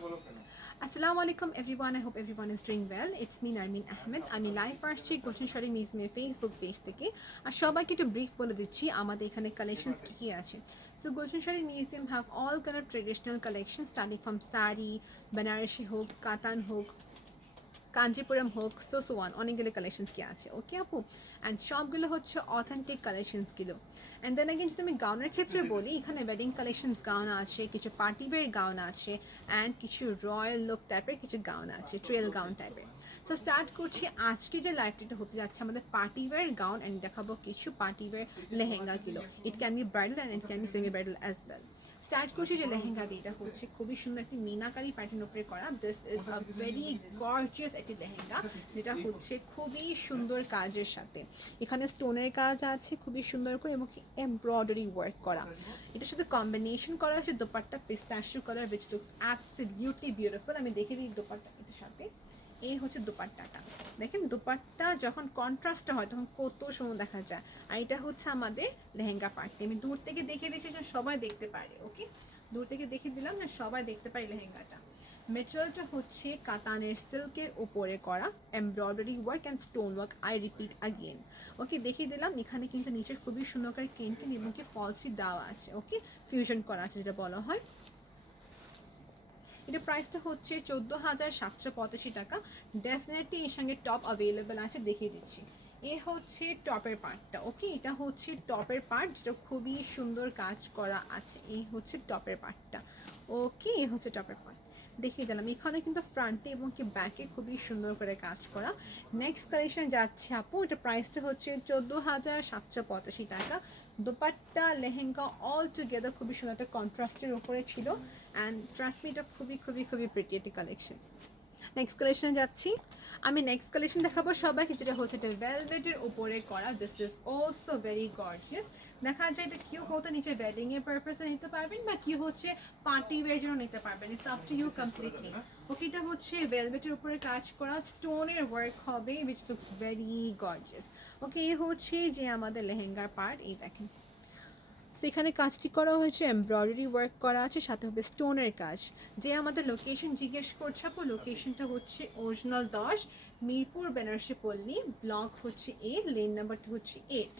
Assalamu alaikum everyone. I hope everyone is doing well. It's me Narmin Ahmed. আমি live আসছি গুলশান শাড়ি মিউজিয়ামের Facebook page থেকে। আর সবাইকে একটু ব্রিফ বলে দিচ্ছি আমাদের এখানে কালেকশনস কি কি আছে। So Gulshan sari museum have all kind of traditional collection starting from sari, Benarasi হোক, কাতান হোক, কাঞ্জিপুরম হোক, সো ওয়ান অনেকগুলো কালেকশনস কি আছে ওকে আপু। অ্যান্ড সবগুলো হচ্ছে অথেন্টিক কালেকশনসগুলো। অ্যান্ড দেন অ্যাগেন যদি আমি গাউনের ক্ষেত্রে বলি, এখানে ওয়েডিং কালেকশনস গাউন আছে, কিছু পার্টি ওয়্যার গাউন আছে, অ্যান্ড কিছু রয়্যাল লুক টাইপের কিছু গাউন আছে, ট্রেল গাউন টাইপের। সো স্টার্ট করছি আজকে যে লাইভটা হতে যাচ্ছে আমাদের পার্টি ওয়্যার গাউন, অ্যান্ড দেখাবো কিছু পার্টি ওয়্যার লেহেঙ্গাগুলো। It can be bridal and it can be semi bridal as well. Start করছি যে লেহেঙ্গা দিয়ে, এটা হচ্ছে খুবই সুন্দর একটি মিনাকারি প্যাটার্ন উপরে করা। This is a very gorgeous একটি লেহেঙ্গা, যেটা হচ্ছে খুবই সুন্দর কাজের সাথে। এখানে স্টোনের কাজ আছে খুবই সুন্দর করে এবং এমব্রয়ডারি ওয়ার্ক করা। এটার সাথে কম্বিনেশন করা হচ্ছে dupatta পিস্তাশিও colour, which looks absolutely beautiful. আমি দেখে দিই দোপাট্টা এটার সাথে। এই হচ্ছে দোপাট্টাটা, দেখেন দোপাট্টা যখন কন্ট্রাস্টটা হয় তখন কত সুন্দর দেখা যায়। আর এটা হচ্ছে আমাদের লেহেঙ্গা পার্টি। আমি দূর থেকে দেখে দিচ্ছি যে সবাই দেখতে পারে, ওকে দূর থেকে দেখে দিলাম না সবাই দেখতে পারে লেহেঙ্গাটা। মেটেরিয়ালটা হচ্ছে কাতানের সিল্কের ওপরে করা embroidery work and stone work. I repeat again, okay দেখিয়ে দিলাম। এখানে কিন্তু নিচের খুবই সুন্দর করে কেনকেন এবং কি ফলসি দেওয়া আছে, ওকে ফিউশন করা আছে যেটা বলা হয়। এটা প্রাইসটা হচ্ছে 14,785 টাকা। ডেফিনেটলি এর সঙ্গে টপ অ্যাভেলেবেল আছে, দেখিয়ে দিচ্ছি। এ হচ্ছে টপের পার্টটা, ওকে এটা হচ্ছে টপের পার্ট যেটা খুবই সুন্দর কাজ করা আছে। এই হচ্ছে টপের পার্টটা, ওকে এই হচ্ছে টপের পার্ট দেখিয়ে দিলাম। এখানে কিন্তু ফ্রন্টে এবং কি ব্যাকে খুবই সুন্দর করে কাজ করা। নেক্সট কালেকশন যাচ্ছে আপু, এটা প্রাইসটা হচ্ছে 14,785 টাকা। দোপাট্টা লেহেঙ্গা অল টুগেদার খুবই সুন্দর একটা কন্ট্রাস্টের উপরে ছিল। অ্যান্ড ট্রাস্ট মি এটা খুবই খুবই খুবই প্রিটি একটি কালেকশন। নেক্সট কালেকশন যাচ্ছি আমি। নেক্সট কালেকশন দেখাবো সবাইকে, যেটা হচ্ছে এটা ভেলভেটের উপরে করা। This is also very gorgeous. দেখা যায় এটা কেউ হয়তো নিচে ওয়েডিং এর পারপাসে নিতে পারবেন বা কেউ হচ্ছে পার্টি ওয়্যার জন্য নিতে পারবেন। It's up to you completely. Okay এটা হচ্ছে ভেলভেটের উপরে কাজ করা, স্টোনের ওয়ার্ক হবে, which looks very gorgeous. Okay এই হচ্ছে যে আমাদের লেহেঙ্গার পার্ট, এই দেখেন। সো এখানে কাজটি করা হয়েছে, এমব্রয়ডারি ওয়ার্ক করা আছে, সাথে হবে স্টোনের কাজ। যে আমাদের লোকেশন জিজ্ঞেস করছে আপু, লোকেশনটা হচ্ছে অরিজিনাল 10 মিরপুর বেনারসি পল্লী, ব্লক হচ্ছে এ, লেন নাম্বারটা হচ্ছে 8।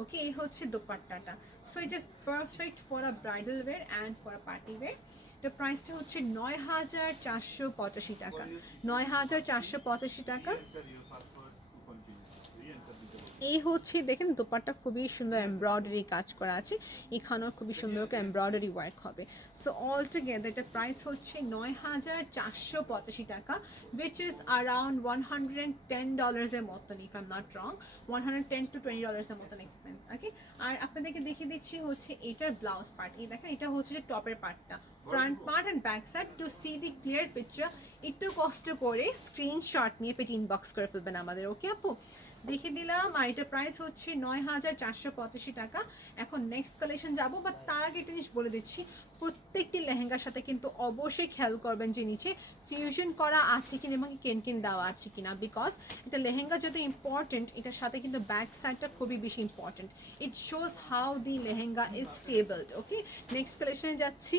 ওকে এই হচ্ছে দোপাট্টাটা। So it is perfect for a bridal wear and for a party wear. এটা প্রাইসটা হচ্ছে 9,485 টাকা। 9,485 টাকা। এই হচ্ছে দেখেন দোপাট্টা খুবই সুন্দর এমব্রয়ডারি কাজ করা আছে, এখানেও খুবই সুন্দর করে এমব্রয়ডারি ওয়ার্ক হবে। সো অল টুগেদার এটা প্রাইস হচ্ছে 9,485 টাকা, উইচ ইজ অ্যারাউন্ড $110 এর মতন, if I am not wrong. $110 to $20 এর মতন এক্সপেন্স, ওকে। আর আপনাদেরকে দেখিয়ে দিচ্ছি হচ্ছে এটার ব্লাউজ পার্ট। এই দেখেন এটা হচ্ছে যে টপের পার্টটা, front part and back side. To see the clear picture একটু কষ্ট করে স্ক্রিনশট নিয়ে পেজ ইনবক্স করে ফেলবেন আমাদের, ওকে আপু দেখে দিলাম। আর এটা প্রাইস হচ্ছে 9,485 টাকা। এখন নেক্সট কালেকশন যাবো, বাট তার আগে একটা জিনিস বলে দিচ্ছি, প্রত্যেকটি লেহেঙ্গার সাথে কিন্তু অবশ্যই খেয়াল করবেন যে নিচে ফিউশন করা আছে কিনা এবং কেন দেওয়া আছে কিনা, বিকজ এটা লেহেঙ্গা যত ইম্পর্টেন্ট, এটার সাথে কিন্তু ব্যাক সাইডটা খুবই বেশি important. It shows how the lehenga is stabled, okay. Next কালেকশনে যাচ্ছি।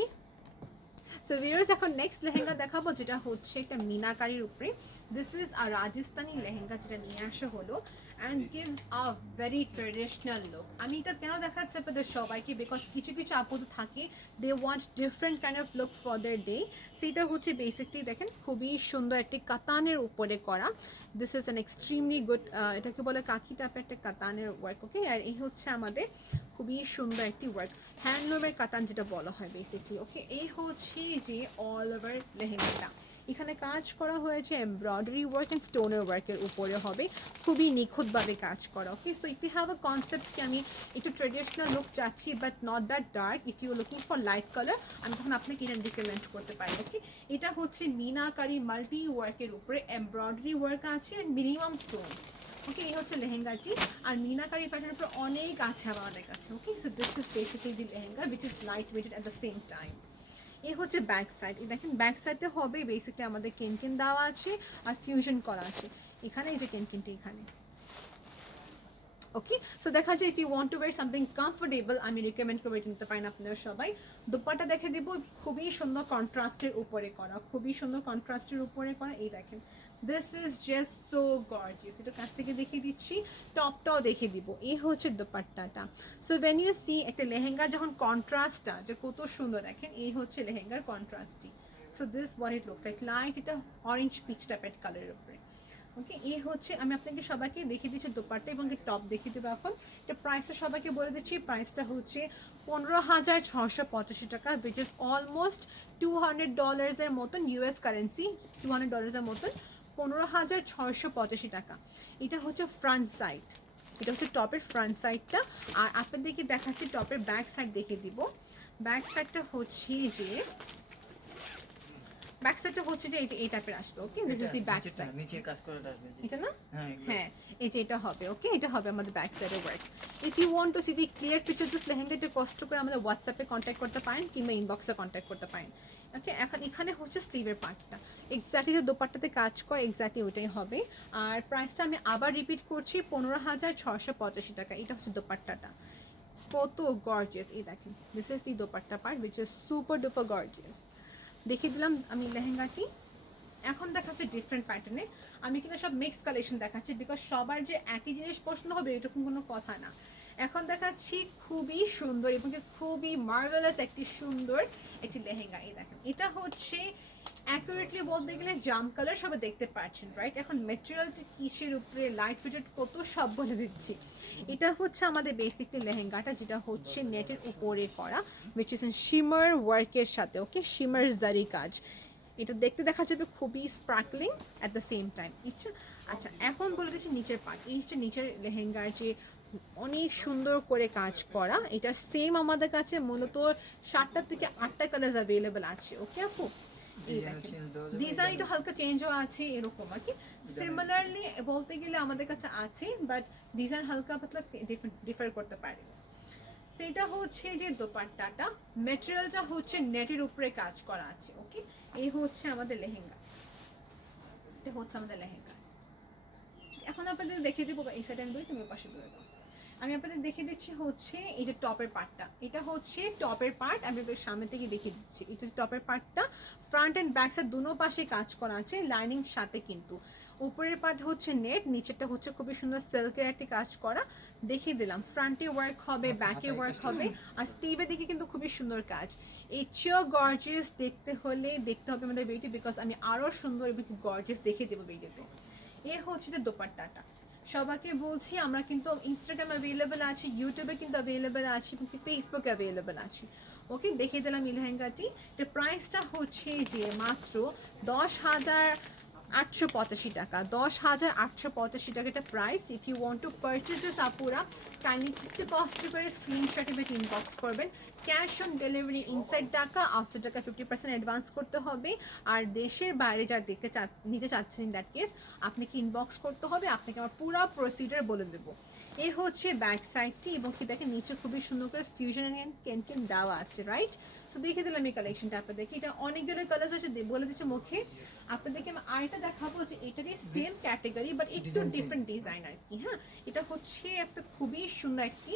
সো ভিউয়ার্স এখন নেক্সট লেহেঙ্গা দেখাবো, যেটা হচ্ছে একটা মিনাকারির উপরে। This is a Rajasthani lehenga, যেটা নিয়ে আসা হলো and gives a very traditional look. আমি এটা কেন দেখাচ্ছি আপনাদের সবাইকে, বিকজ কিছু কিছু আপদ থাকে, they want different kind of look for their day. সেটা হচ্ছে বেসিকলি দেখেন খুবই সুন্দর একটি কাতানের উপরে করা। This is an extremely good, এটাকে বলে কাকি টাইপের একটা কাতানের ওয়ার্ক, ওকে। আর এই হচ্ছে আমাদের খুবই সুন্দর একটি ওয়ার্ক, হ্যান্ডলুমের কাতান যেটা বলা হয় বেসিকলি, ওকে। এই হচ্ছে যে অল ওভার লেহেঙ্গাটা, এখানে কাজ করা হয়েছে এমব্রয়ডারি ওয়ার্ক অ্যান্ড স্টোনের ওয়ার্কের উপরে হবে, খুবই নিখুঁতভাবে কাজ করা, okay. So if you have a concept কি আমি একটু ট্রেডিশনাল লুক চাচ্ছি but not that dark, if you looking for light colour, আমি তখন আপনাকে এটা রিকমেন্ড করতে পারি, ওকে। এটা হচ্ছে মিনাকারি মাল্টি ওয়ার্কের উপরে এমব্রয়ডারি ওয়ার্ক আছে অ্যান্ড মিনিমাম স্টোন, ওকে। এই হচ্ছে লেহেঙ্গাটি। আর মিনাকারি প্যাটার্নের উপর অনেক আছে আমাদের কাছে, okay. So this is basically the lehenga which is light weighted at the same time. এই হচ্ছে ব্যাক সাইড, এই দেখেন ব্যাক সাইডে হবে বেসিক্যালি আমাদের কেনকেন দেওয়া আছে আর ফিউশন করা আছে। এখানে এই যে কেনকেনটি এখানে, ওকে, সো দেখা যায় if you want to wear something comfortable, আমি রিকমেন্ড করবো এটা নিতে পারেন আপনারা সবাই। দোপাট্টা দেখে দিব, খুবই সুন্দর কন্ট্রাস্টের উপরে করা, খুবই সুন্দর কন্ট্রাস্টের উপরে করা। এই দেখেন, this is just so gorgeous. এটা কাছ থেকে দেখিয়ে দিচ্ছি, টপটাও দেখিয়ে দিব। এই হচ্ছে দোপাট্টাটা। সো ওয়েন ইউ সি একটা লেহেঙ্গা যখন কন্ট্রাস্টটা যে কত সুন্দর, দেখেন এই হচ্ছে লেহেঙ্গার কন্ট্রাস্টটি। So this what it looks like, light এটা অরেঞ্জ পিচ টাইপের কালারের উপরে। ওকে, এই হচ্ছে আমি আপনাকে সবাইকে দেখিয়ে দিচ্ছি দোপাট্টা এবং টপ দেখিয়ে দেবো এখন। এটা প্রাইসটা সবাইকে বলে দিচ্ছি, প্রাইসটা হচ্ছে 15,685 টাকা, উইচ ইজ অলমোস্ট $200 মতন, ইউএস কারেন্সি $200 মতন, 15,685 টাকা। এটা হচ্ছে ফ্রন্ট সাইড, এটা হচ্ছে টপের ফ্রন্ট সাইডটা। আর আপনাদেরকে দেখাচ্ছি টপের ব্যাক সাইড দেখিয়ে দিব। ব্যাক সাইডটা হচ্ছে যে ব্যাক সাইডটা হচ্ছে যে এই টাইপের আসবে। Okay, this is the back side, নিচে কাজ করে আসবে এটা না? হ্যাঁ, এই যে এটা হবে। ওকে, এটা হবে আমাদের ব্যাক সাইডের work. If you want to see the clear picture this lehenga, একটু কষ্ট করে আমাদের হোয়াটসঅ্যাপে কন্ট্যাক্ট করতে পারেন কিংবা ইনবক্সে কন্ট্যাক্ট করতে পারেন। ওকে, এখন এখানে হচ্ছে স্লিভের পার্টটা, এক্স্যাক্টলি যে দোপাট্টাতে কাজ করে এক্স্যাক্টলি ওইটাই হবে। আর প্রাইসটা আমি আবার রিপিট করছি, 15,685 টাকা। এটা হচ্ছে দোপাট্টাটা, কত গর্জিয়াস। এই দেখেন, this is the dupatta part which is super duper gorgeous. দেখিয়ে দিলাম আমি লেহেঙ্গাটি। এখন দেখাচ্ছে ডিফারেন্ট প্যাটার্নে, আমি কিন্তু সব মিক্স কালেকশন দেখাচ্ছি, বিকজ সবার যে একই জিনিস পছন্দ হবে এরকম কোনো কথা না। এখন দেখাচ্ছি খুবই সুন্দর এবং খুবই মার্ভেলাস একটি সুন্দর একটি লেহেঙ্গা। এই দেখেন, এটা হচ্ছে অ্যাকুরেটলি বলতে গেলে জাম কালার, সবাই দেখতে পাচ্ছেন রাইট। এখন মেটেরিয়ালটি কিসের উপরে, লাইট ওয়েটেড কত, সব বলে দিচ্ছি। এটা হচ্ছে আমাদের বেসিকলি লেহেঙ্গাটা, যেটা হচ্ছে নেটের উপরে করা, উইচ ইজ ইন শিমার ওয়ার্কের সাথে। ওকে, শিমার জারি কাজ, এটা দেখতে দেখা যাবে খুবই sparkling at the same time. আচ্ছা, এখন বলে দিচ্ছি নিচের পার্ট। এই হচ্ছে নিচের লেহেঙ্গার যে অনেক সুন্দর করে কাজ করা, এটা সেম আমাদের কাছে মূলত 7টা থেকে 8টা কালার অ্যাভেলেবেল আছে। ওকে আপু, এই দেখেন ডিজাইন একটু হালকা চেঞ্জও আছে এরকম আর কি। সিমিলারলি বলতে গেলে আমাদের কাছে আছে, বাট ডিজাইন হালকা পাতলা ডিফার করতে পারে। সেটা হচ্ছে যে দোপাট্টাটা, ম্যাটেরিয়ালটা হচ্ছে নেটের উপরে কাজ করা আছে। ওকে, এই হচ্ছে আমাদের লেহেঙ্গা, এটা হচ্ছে আমাদের লেহেঙ্গা। এখন আপনাদের দেখিয়ে দেবো, এই সাইডে আমি ধরি, তুমি পাশে ধরে দাও। আমি আপনাদের দেখিয়ে দিচ্ছি হচ্ছে এই যে টপের পার্টটা, এটা হচ্ছে টপের পার্ট, আমি আপনাদের সামনে থেকে দেখিয়ে দিচ্ছি। এটা টপের পার্টটা, ফ্রন্ট অ্যান্ড ব্যাক সাইড দুনো পাশে কাজ করা আছে লাইনিং সাথে। কিন্তু উপরের পার্ট হচ্ছে নেট, নিচেরটা হচ্ছে খুবই সুন্দর সিল্কের একটি কাজ করা। দেখিয়ে দিলাম, ফ্রন্টে ওয়ার্ক হবে, ব্যাকে ওয়ার্ক হবে, আর স্লিভের দিকে কিন্তু খুবই সুন্দর কাজ। এই চেয়েও গর্জিয়াস দেখতে হলে দেখতে হবে আমাদের ভিডিও, বিকজ আমি আরও সুন্দর এবং গর্জিয়াস দেখিয়ে দেবো ভিডিওতে। এ হচ্ছে যে দোপাট্টাটা। সবাইকে বলছি আমরা কিন্তু ইনস্টাগ্রাম অ্যাভেলেবেল আছি, ইউটিউবে কিন্তু অ্যাভেলেবেল আছি, এবং ফেসবুকে অ্যাভেলেবেল আছি। ওকে, দেখিয়ে দিলাম এই লেহেঙ্গাটি। এর প্রাইসটা হচ্ছে যে মাত্র 10,885 টাকা, 10,885 টাকা এটা price. If you want to purchase this আপুরা, কাইন্ডলি একটু কষ্ট করে স্ক্রিনশট এবার ইনবক্স করবেন। ক্যাশ অন ডেলিভারি ইনসাইড টাকা, আউটসাইড টাকা 50% অ্যাডভান্স করতে হবে। আর দেশের বাইরে যা দেখতে নিতে চাচ্ছেন, ইন দ্যাট কেস আপনাকে ইনবক্স করতে হবে, আপনাকে আমার পুরো প্রসিজার বলে দেবো। এই হচ্ছে ব্যাক সাইডটি, এবং কি দেখেন নিচে খুবই সুন্দর করে ফিউশন অ্যান্ড কেন দেওয়া আছে রাইট। সো দেখে দিলাম এই কালেকশনটা আপনাদেরকে, এটা অনেকগুলো কালার আছে বলে দিচ্ছে মুখে। আপনাদেরকে আমি আরেকটা দেখাবো যে এটারই সেম ক্যাটাগরি বাট একটু ডিফারেন্ট ডিজাইন আর কি। হ্যাঁ, এটা হচ্ছে একটা খুবই সুন্দর একটি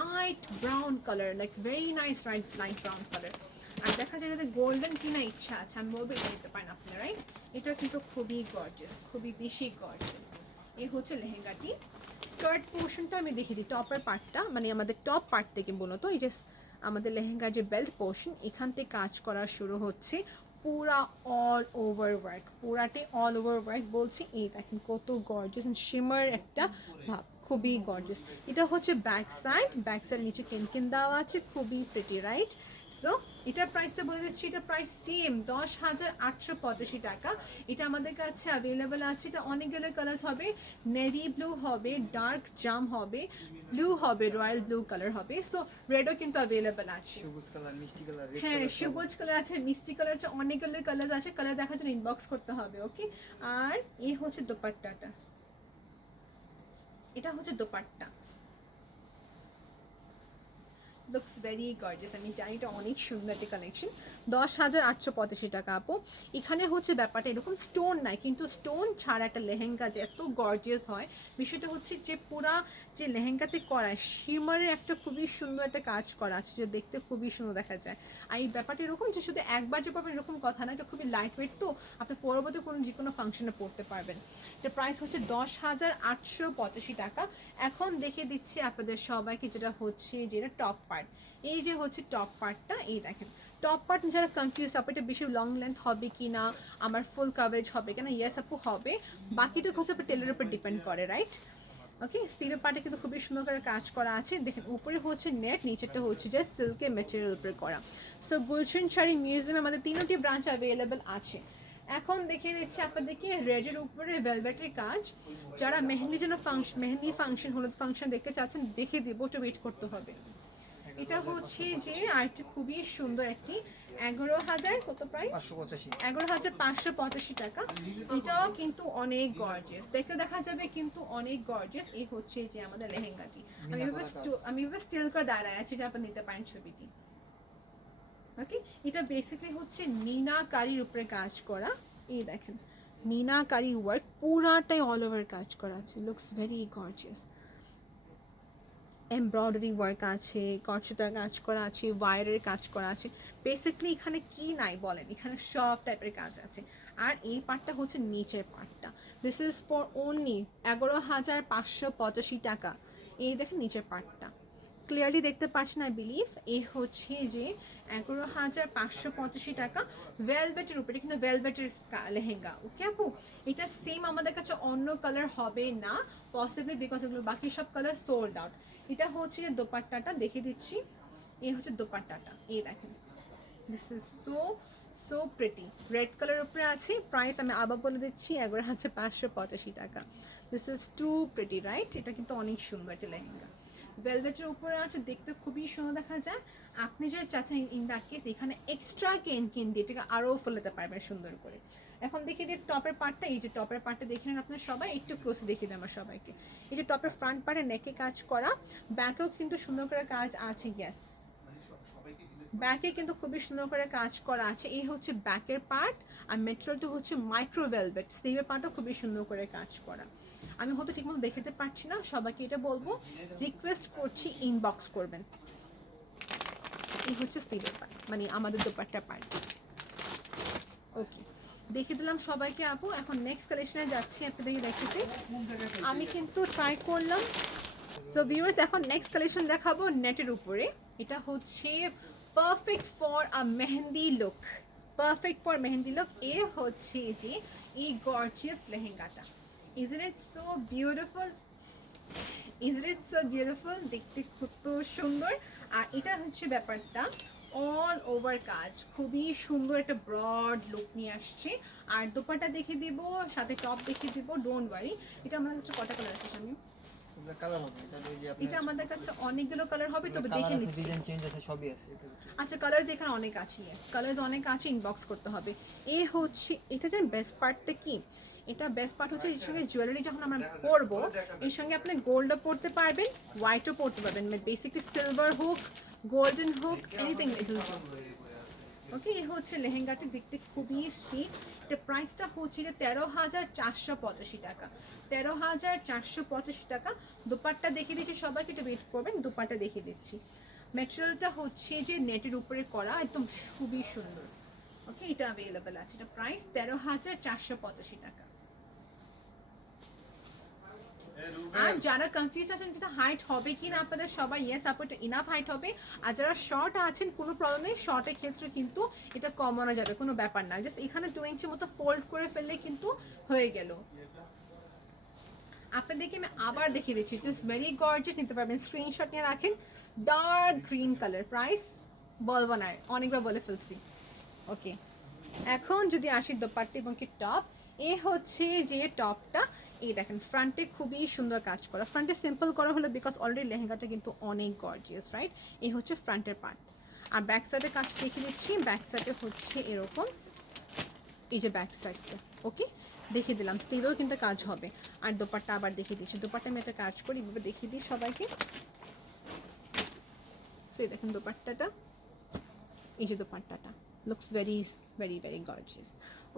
light brown colour, like very nice light brown colour. আর দেখা যায় যাদের গোল্ডেন কিনা ইচ্ছা আছে, আমি বলবো এটা নিতে পারেন আপনারা রাইট। এটা কিন্তু খুবই গর্জিয়াস, খুবই বেশি গর্জিয়াস। এই হচ্ছে লেহেঙ্গাটি। স্কার্ট পোর্শনটা আমি দেখিয়ে দিই, টপের পার্টটা মানে আমাদের টপ পার্ট থেকে মূলত এই যে আমাদের লেহেঙ্গার যে বেল্ট পোর্শন, এখান থেকে কাজ করা শুরু হচ্ছে পুরা অল ওভার ওয়ার্ক, পুরাটে অল ওভার ওয়ার্ক বলছি। এই দেখেন কত গর্জিয়াস শিমার একটা ভাব, খুবই গর্জিয়াস। এটা হচ্ছে ব্যাক সাইড, ব্যাক সাইড নিচে কেন দেওয়া আছে, খুবই প্রিটি রাইট। সো এটার প্রাইসটা বলে দিচ্ছি, এটা প্রাইস সেম 10,885 টাকা। এটা আমাদের কাছে অ্যাভেলেবেল আছে, এটা অনেকগুলো কালার হবে, নেভি ব্লু হবে, ডার্ক জাম হবে, ব্লু হবে, রয়্যাল ব্লু কালার হবে, সো রেডও কিন্তু অ্যাভেলেবেল আছে। সবুজ কালার, মিষ্টি কালার, হ্যাঁ সবুজ কালার আছে, মিষ্টি কালার আছে, অনেকগুলো কালার আছে। কালার দেখার জন্য ইনবক্স করতে হবে। ওকে, আর এই হচ্ছে দোপাট্টাটা, এটা হচ্ছে দোপাট্টা। Looks very gorgeous. আমি জানি এটা অনেক সুন্দর একটা কালেকশন। 10,885 টাকা আপু। এখানে হচ্ছে ব্যাপারটা এরকম স্টোন নাই, কিন্তু স্টোন ছাড়া একটা লেহেঙ্গা যে এত গর্জিয়াস হয়, বিষয়টা হচ্ছে যে পুরা যে লেহেঙ্গাতে করা শিমারের একটা খুবই সুন্দর একটা কাজ করা আছে, যে দেখতে খুবই সুন্দর দেখা যায়। আর এই ব্যাপারটা এরকম যে শুধু একবার যে পাবেন এরকম কথা না, এটা খুবই লাইট ওয়েট, তো আপনি পরবর্তী কোনো যে কোনো ফাংশনে পড়তে পারবেন। এটার প্রাইস হচ্ছে 10,885 টাকা। এখন দেখিয়ে দিচ্ছি আপনাদের সবাইকে যেটা হচ্ছে যেটা টপ পার্ট। এই যে হচ্ছে টপ পার্টটা, এই দেখেন টপ পার্ট যারা কনফিউজ আপু এটা বেশি লং লেন্থ হবে কি না, আমার ফুল কাভারেজ হবে কেন, ইয়েস আপু হবে, বাকিটা হচ্ছে আপনার টেলারের উপর ডিপেন্ড করে, রাইট? ওকে, স্টিভের পার্টে কিন্তু খুবই সুন্দর করে কাজ করা আছে। দেখেন উপরে হচ্ছে নেট, নিচেরটা হচ্ছে যে সিল্কের মেটেরিয়াল উপরে করা। সো গুলশান শাড়ি মিউজিয়ামে আমাদের তিনটি ব্রাঞ্চ অ্যাভেলেবেল আছে। এখন দেখিয়ে দিচ্ছি আপনাদেরকে রেডের উপরে ভেলভেটের কাজ। যারা মেহেন্দির জন্য মেহেন্দি ফাংশন, হলুদ ফাংশন দেখতে চাচ্ছেন দেখিয়ে দিব, একটু ওয়েট করতে হবে। এটা হচ্ছে যে আরেকটি খুবই সুন্দর একটি 11,000 কত প্রাইস, 11,585 টাকা। এটাও কিন্তু অনেক গর্জিয়াস, দেখতে দেখা যাবে কিন্তু অনেক গর্জিয়াস। এই হচ্ছে যে আমাদের লেহেঙ্গাটি। আমি এভাবে স্টিল করে দাঁড়ায় আছি, যে আপনি নিতে পারেন ছবিটি। ওকে, এটা বেসিক্যালি হচ্ছে মিনাকারির উপরে কাজ করা। এই দেখেন মিনাকারি ওয়ার্ক পুরাটাই অল ওভার কাজ করা আছে, looks very gorgeous. Embroidery work আছে, কচুতার কাজ করা আছে, ওয়ারের কাজ করা আছে। বেসিক্যালি এখানে কি নাই বলেন, এখানে সব টাইপের কাজ আছে। আর এই পার্টটা হচ্ছে নিচের পার্টটা। দিস ইজ ফর অনলি 11,585 টাকা। এই দেখেন নিচের পার্টটা ক্লিয়ারলি দেখতে পাচ্ছেন আই বিলিভ। এই হচ্ছে যে 11,585 টাকা ভেলভেটের উপরে, কিন্তু ভেলভেটের লেহেঙ্গা। ওকে আপু, এটা সেম আমাদের কাছে অন্য কালার হবে না পসিবল, বিকজ এগুলো বাকি সব কালার সোল্ড আউট। এটা হচ্ছে যে দোপাট্টাটা দেখিয়ে দিচ্ছি। এই হচ্ছে দোপাট্টাটা, এই দেখেন this is so so pretty, red colour উপরে আছে। প্রাইস আমি আবার বলে দিচ্ছি 11,585 টাকা। This is too pretty, right? এটা কিন্তু অনেক সুন্দর একটা লেহেঙ্গা, ভেলভেটের উপরে আছে, দেখতে খুবই সুন্দর দেখা যায়। আপনি যদি চাচ্ছেন ইন দ্যাট কেস এখানে এক্সট্রা কেন দিয়ে এটাকে আরও ফেলাতে পারবেন সুন্দর করে। এখন দেখিয়ে দিই টপের পার্টটা। এই যে টপের পার্টটা দেখে নেন আপনার সবাই, একটু ক্লোজে দেখিয়ে দিই আমার সবাইকে। এই যে টপের ফ্রন্ট পার্টে নেকে কাজ করা, ব্যাকেও কিন্তু সুন্দর করে কাজ আছে। ইয়েস, ব্যাকে কিন্তু খুবই সুন্দর করে কাজ করা আছে। এই হচ্ছে ব্যাকের পার্ট, আর মেটেরিয়ালটা হচ্ছে মাইক্রো ভেলভেট। স্লিভের পার্টও খুবই সুন্দর করে কাজ করা। আমি হয়তো ঠিকমতো দেখাতে পারছি না, সবাইকে এটা বলবো, রিকোয়েস্ট করছি ইনবক্স করবেন। এই হচ্ছে স্লিভের পার্ট, মানে আমাদের দোপাট্টার পার্ট। ওকে, দেখিয়ে দিলাম সবাইকে আপু। এখন নেক্সট কালেকশনে যাচ্ছি আপনাদেরকে দেখাতে। আমি কিন্তু ট্রাই করলাম। সো ভিউয়ার্স, এখন নেক্সট কালেকশন দেখাবো নেটের উপরে। এটা হচ্ছে perfect for a mehndi look, perfect for mehndi look. এ হচ্ছে যে এই গর্জিয়াস লেহেঙ্গাটা। Isn't it so beautiful? Isn't it so beautiful? দেখতে খুব সুন্দর। আর এটা হচ্ছে ব্যাপারটা অল ওভার কাজ, খুবই সুন্দর একটা ব্রড লুক নিয়ে আসছে। আর দোপাট্টা দেখিয়ে দিব, সাথে টপ দেখিয়ে দিব, ডোন্ট ওয়ারি। এটা আমাদের কাছে কটা কালার আছে আমি, এটা আমাদের কাছে অনেকগুলো কালার হবে, তবে দেখে নিচ্ছি। আচ্ছা, কালার এখানে অনেক আছে। ইয়েস, কালার অনেক আছে, ইনবক্স করতে হবে। এ হচ্ছে এটা যে বেস্ট পার্টটা কি, এটা বেস্ট পার্ট হচ্ছে এর সঙ্গে জুয়েলারি যখন আমরা পরবো, এর সঙ্গে আপনি গোল্ডও পরতে পারবেন, হোয়াইটও পরতে পারবেন, বেসিকলি সিলভার হোক, গোল্ডেন হোক, এনিথিং ইট উইল ডু। ওকে, এই হচ্ছে লেহেঙ্গাটি, দেখতে খুবই সুইট। এটা প্রাইসটা হচ্ছে যে 13,485 টাকা, 13,485 টাকা। দোপাট্টা দেখিয়ে দিচ্ছি সবাইকে, একটু ওয়েট করবেন, দোপাট্টা দেখিয়ে দিচ্ছি। ম্যাটেরিয়ালটা হচ্ছে যে নেটের উপরে করা, একদম খুবই সুন্দর। ওকে, এটা অ্যাভেলেবেল আছে। এটা প্রাইস 13,485 টাকা। আর যারা কনফিউজ আছেন যেটা হাইট হবে কি না আপনাদের সবাই, ইয়েস আপু এটা ইনাফ হাইট হবে। আর যারা শর্ট আছেন কোনো প্রবলেম নেই, শর্টের ক্ষেত্রে কিন্তু এটা কমানো যাবে, কোনো ব্যাপার না। জাস্ট এখানে 2 ইঞ্চি মতো ফোল্ড করে ফেললে কিন্তু হয়ে গেল। আপনাদেরকে আমি আবার দেখিয়ে দিচ্ছি, ইট ইজ ভেরি গর্জিয়াস, নিতে পারবেন, স্ক্রিনশট নিয়ে রাখেন। ডার্ক গ্রিন কালার, প্রাইস বলবো না, অনেকবার বলে ফেলছি। ওকে, এখন যদি আসি দোপাট্টা এবং কি টপ। এ হচ্ছে যে টপটা, এই দেখেন ফ্রন্টে খুবই সুন্দর কাজ করা। ফ্রন্টে সিম্পল করা হলো বিকজ অলরেডি লেহেঙ্গাটা কিন্তু অনেক গর্জিয়াস, রাইট? এই হচ্ছে ফ্রন্টের পার্ট। আর ব্যাক সাইডের কাজ দেখিয়ে দিচ্ছি। ব্যাক সাইডে হচ্ছে এরকম, এই যে ব্যাক সাইডটা। ওকে, দেখিয়ে দিলাম, স্লিভেও কিন্তু কাজ হবে। আর দোপাট্টা আবার দেখিয়ে দিচ্ছি, দোপাট্টা আমি একটা কাজ করি, এভাবে দেখিয়ে দিই সবাইকে। সো এই দেখেন দোপাট্টাটা, এই যে দোপাট্টাটা looks very very very gorgeous.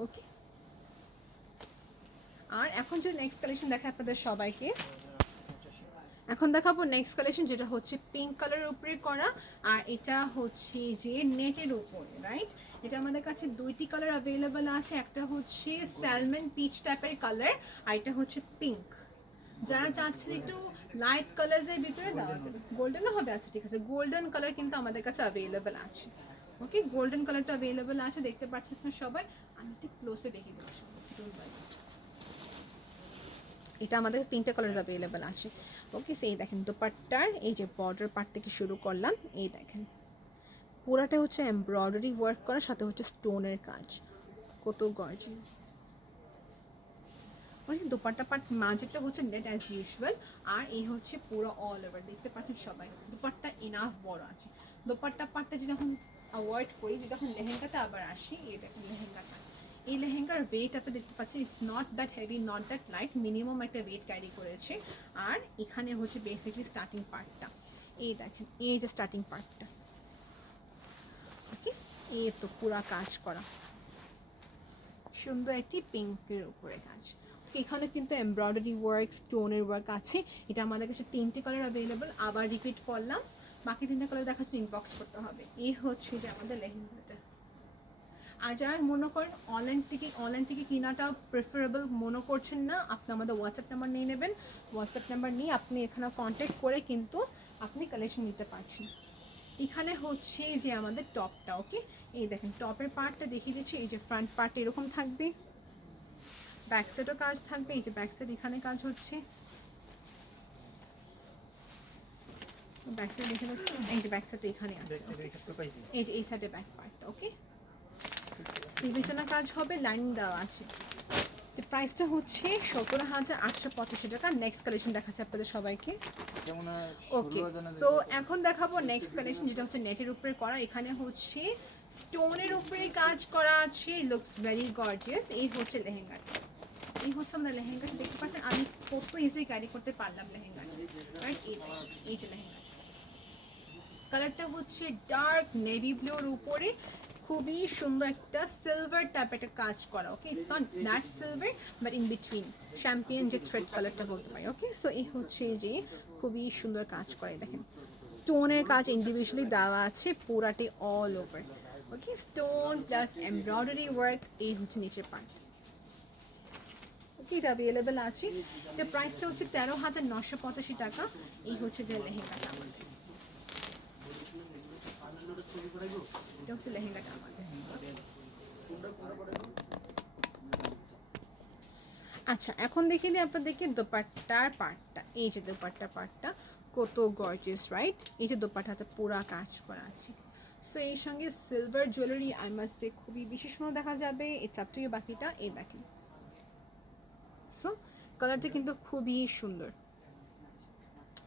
Okay, আর এখন যে নেক্সট কালেকশন দেখায় আপনাদের সবাইকে, এখন দেখাবো নেক্সট কালেকশন যেটা হচ্ছে পিঙ্ক কালারের উপরে করা, আর এটা হচ্ছে যে নেটের উপরে, রাইট? এটা আমাদের কাছে দুইটি কালার অ্যাভেলেবল আছে, একটা হচ্ছে স্যালমন পিচ টাইপের কালার, আর এটা হচ্ছে পিঙ্ক। যারা চাচ্ছেন একটু লাইট কালারের ভিতরে দেওয়া যাবে, গোল্ডেনও হবে, আচ্ছা ঠিক আছে, গোল্ডেন কালার কিন্তু আমাদের কাছে অ্যাভেলেবল আছে। ওকে, গোল্ডেন কালারটা অ্যাভেলেবল আছে, দেখতে পাচ্ছেন আপনারা সবাই। আমি একটু ক্লোজে দেখিয়ে দেবো সবাই। এটা আমাদের তিনটে কালার অ্যাভেলেবল আছে। ওকে, সেই দেখেন দোপাট্টার এই যে বর্ডার পার্ট থেকে শুরু করলাম, এই দেখেন পুরাটা হচ্ছে এমব্রয়ডারি ওয়ার্ক করা, সাথে হচ্ছে স্টোনের কাজ, কত গর্জিয়াস। ওই দোপাট্টা পার্ট মাঝেরটা হচ্ছে নেট অ্যাজ ইউজুয়াল, আর এই হচ্ছে পুরো অল ওভার, দেখতে পাচ্ছেন সবাই দোপাট্টা ইনাফ বড় আছে। দোপাট্টা পার্টটা যদি যখন অ্যাভয়েড করি, যখন লেহেঙ্গাতে আবার আসি, এই দেখেন লেহেঙ্গাটা, এই লেহেঙ্গার ওয়েট আপনি দেখতে পাচ্ছেন, it's not that heavy, not that light, minimum একটা ওয়েট ক্যারি করেছে। আর এখানে হচ্ছে বেসিকলি স্টার্টিং পার্টটা, এই দেখেন এই যে স্টার্টিং পার্টটা। ওকে, এই তো পুরা কাজ করা, সুন্দর একটি পিঙ্কের উপরে কাজ। এখানে কিন্তু এমব্রয়ডারি ওয়ার্ক, স্টোনের ওয়ার্ক আছে। এটা আমাদের কাছে তিনটে কালার অ্যাভেলেবল, আবার রিপিট করলাম, বাকি তিনটে কালার দেখার জন্য ইনবক্স করতে হবে। এই হচ্ছে যে আমাদের লেহেঙ্গাটা। আর যারা মনে করেন অনলাইন থেকে কেনাটা প্রেফারেবল মনে করছেন না, আপনি আমাদের হোয়াটসঅ্যাপ নাম্বার নিয়ে নেবেন, হোয়াটসঅ্যাপ নাম্বার নিয়ে আপনি এখানে কন্ট্যাক্ট করে কিন্তু আপনি কালেকশন নিতে পারছেন। এখানে হচ্ছে যে আমাদের টপটা, ওকে, এই দেখেন টপের পার্টটা দেখিয়ে দিচ্ছি, এই যে ফ্রন্ট পার্ট এরকম থাকবে, ব্যাক সাইডও কাজ থাকবে, এই যে ব্যাক সাইড এখানে কাজ হচ্ছে, ব্যাক সাইড এখানে, এই যে ব্যাক সাইড এখানে আছে, এই যে এই সাইডে ব্যাক পার্টটা। ওকে, স্লিভের জন্য কাজ হবে, লাইনিং দেওয়া আছে। প্রাইসটা হচ্ছে 17,885 টাকা। নেক্সট কালেকশন দেখাচ্ছে আপনাদের সবাইকে। ওকে, সো এখন দেখাবো নেক্সট কালেকশন যেটা হচ্ছে নেটের উপরে করা, এখানে হচ্ছে স্টোনের উপরে কাজ করা আছে, লুকস ভেরি গর্জিয়াস। এই হচ্ছে লেহেঙ্গাটা, এই হচ্ছে আমাদের লেহেঙ্গাটা, দেখতে পাচ্ছেন আমি কত ইজিলি ক্যারি করতে পারলাম লেহেঙ্গাটা, রাইট? এই যে লেহেঙ্গা কালারটা হচ্ছে ডার্ক নেভি ব্লুর উপরে খুবই সুন্দর একটা সিলভার টাইপ একটা কাজ করা। Okay, it's not matt silver but in between champagne যে থ্রেড কালারটা বলতে পারি। ওকে, সো এই হচ্ছে যে খুবই সুন্দর কাজ করে, দেখেন স্টোনের কাজ ইন্ডিভিজুয়ালি দেওয়া আছে পুরাটি অল ওভার। ওকে, স্টোন প্লাস এমব্রয়ডারি ওয়ার্ক, এই হচ্ছে নিচের পার্ট। ওকে, এটা অ্যাভেলেবেল আছে। এটা প্রাইসটা হচ্ছে 13,985 টাকা। এই হচ্ছে যে লেহেঙ্গাটা আমাদের, এটা হচ্ছে লেহেঙ্গাটা আমাদের। আচ্ছা, এখন দেখিয়ে দিই আপনাদেরকে দোপাট্টার পার্টটা, এই যে দোপাট্টার পার্টটা কত গর্জিয়াস, রাইট? এই যে দোপাট্টাতে পুরা কাজ করা আছে, সো এর সঙ্গে silver jewellery I must say খুবই বেশি সুন্দর দেখা যাবে। ইটস আপ টু ইউ, বাকিটা এই দেখেন। সো কালারটা কিন্তু খুবই সুন্দর।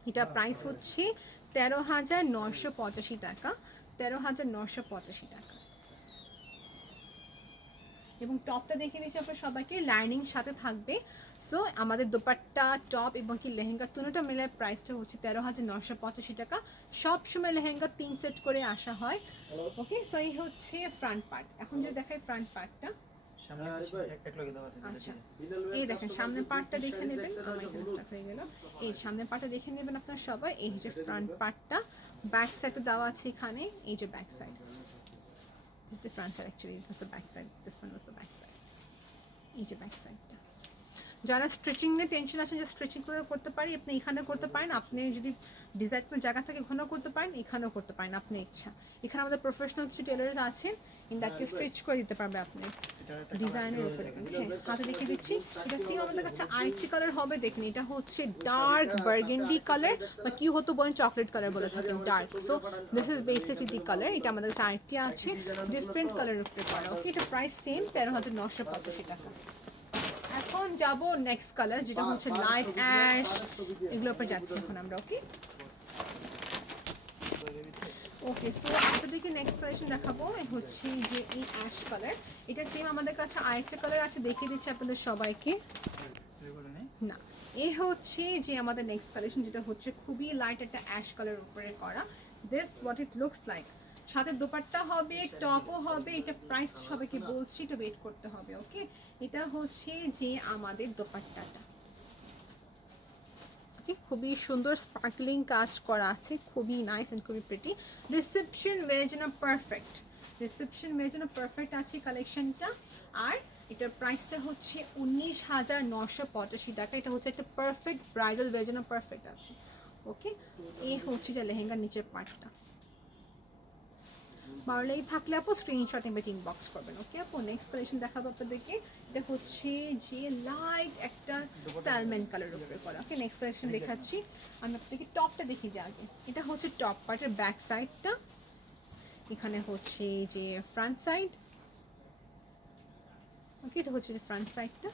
এটা প্রাইস হচ্ছে 13,985 টাকা, 13,985 টাকা। এবং টপটা দেখিয়ে দিচ্ছি আপনার সবাইকে, লাইনিং সাথে থাকবে। সো আমাদের দোপাট্টা, টপ এবং কি লেহেঙ্গা দুটোটা মিলে প্রাইসটা হচ্ছে 13,985 টাকা। সবসময় লেহেঙ্গা 3 সেট করে আসা হয়। ওকে, সো এই হচ্ছে ফ্রন্ট পার্ট। এখন যদি দেখাই ফ্রন্ট পার্টটা, আচ্ছা এই দেখেন সামনের পার্টটা দেখে নেবেন, আমার এখানে স্টাক হয়ে গেল। এই সামনের পার্টটা দেখে নেবেন আপনারা সবাই। এই যে ফ্রন্ট পার্টটা, ব্যাক সাইডে দেওয়া আছে এখানে, এই যে back side, this is the front side actually, it was the back side, this one was the back side, এই যে ব্যাক সাইডটা। যারা স্ট্রেচিং নিয়ে টেনশন আছেন যে স্ট্রেচিং করে করতে পারি, আপনি এখানে করতে পারেন, আপনি যদি ডিজাইন কোনো জায়গা থেকে ওখানেও করতে পারেন, এখানেও করতে পারেন, আপনার ইচ্ছা। এখানে আমাদের প্রফেশনাল কিছু টেলার্স আছেন, ইন দ্যাটকে স্ট্রেচ করে দিতে পারবে আপনি ডিজাইনের উপরে। হ্যাঁ, হাতে দেখিয়ে দিচ্ছি, এটা সেম আমাদের কাছে আরেকটি কালার হবে, দেখুন এটা হচ্ছে ডার্ক বার্গেন্ডি কালার, বা কি হতো বলেন চকলেট কালার বলে থাকেন, dark. So this is basically the colour. এটা আমাদের কাছে আরেকটি আছে ডিফারেন্ট কালারের উপরে করা। ওকে, এটা প্রাইস সেম 13,985 টাকা। এখন যাব নেক্সট কালার যেটা হচ্ছে লাইট অ্যাশ, এগুলোর উপর যাচ্ছে এখন আমরা। ওকে ওকে, সো আপনাদেরকে নেক্সট কালেকশন দেখাবো হচ্ছে যে এই অ্যাশ কালার। এটা সেম আমাদের কাছে আরেকটা কালার আছে, দেখিয়ে দিচ্ছি আপনাদের সবাইকে। না, এই হচ্ছে যে আমাদের নেক্সট কালেকশন যেটা হচ্ছে খুবই লাইট একটা অ্যাশ কালার উপরে করা, this what it looks like. সাথে দোপাট্টা হবে, টপও হবে। এটা প্রাইস সবাইকে বলছি, একটু ওয়েট করতে হবে। ওকে, এটা হচ্ছে যে আমাদের দোপাট্টাটা। খুবই সুন্দর স্পার্কলিং কাজ করা আছে, খুবই নাইস এন্ড খুবই প্রিটি। রিসেপশন ওয়ের জন্য পারফেক্ট, রিসেপশন ওয়ের জন্য পারফেক্ট আছে কালেকশনটা। আর এটার প্রাইসটা হচ্ছে 19,985 টাকা। এটা হচ্ছে একটা পারফেক্ট ব্রাইডাল ওয়ের জন্য পারফেক্ট আছে। ওকে, এই হচ্ছে যে লেহেঙ্গার নিচের পার্টটা। ভালো থাকলে আপু স্ক্রিনশট ইমেজ ইনবক্স করবেন। ওকে আপু, নেক্সট কালেকশন দেখাবো আপনাদেরকে। এটা হচ্ছে যে লাইট একটা স্যালমন কালার উপরে করা। ওকে, নেক্সট কালেকশন দেখাচ্ছি। আমি আপনাদেরকে টপটা দেখিয়ে দিই আগে। এটা হচ্ছে টপ পার্টের ব্যাক সাইডটা, এখানে হচ্ছে যে ফ্রন্ট সাইড। ওকে, এটা হচ্ছে যে ফ্রন্ট সাইডটা।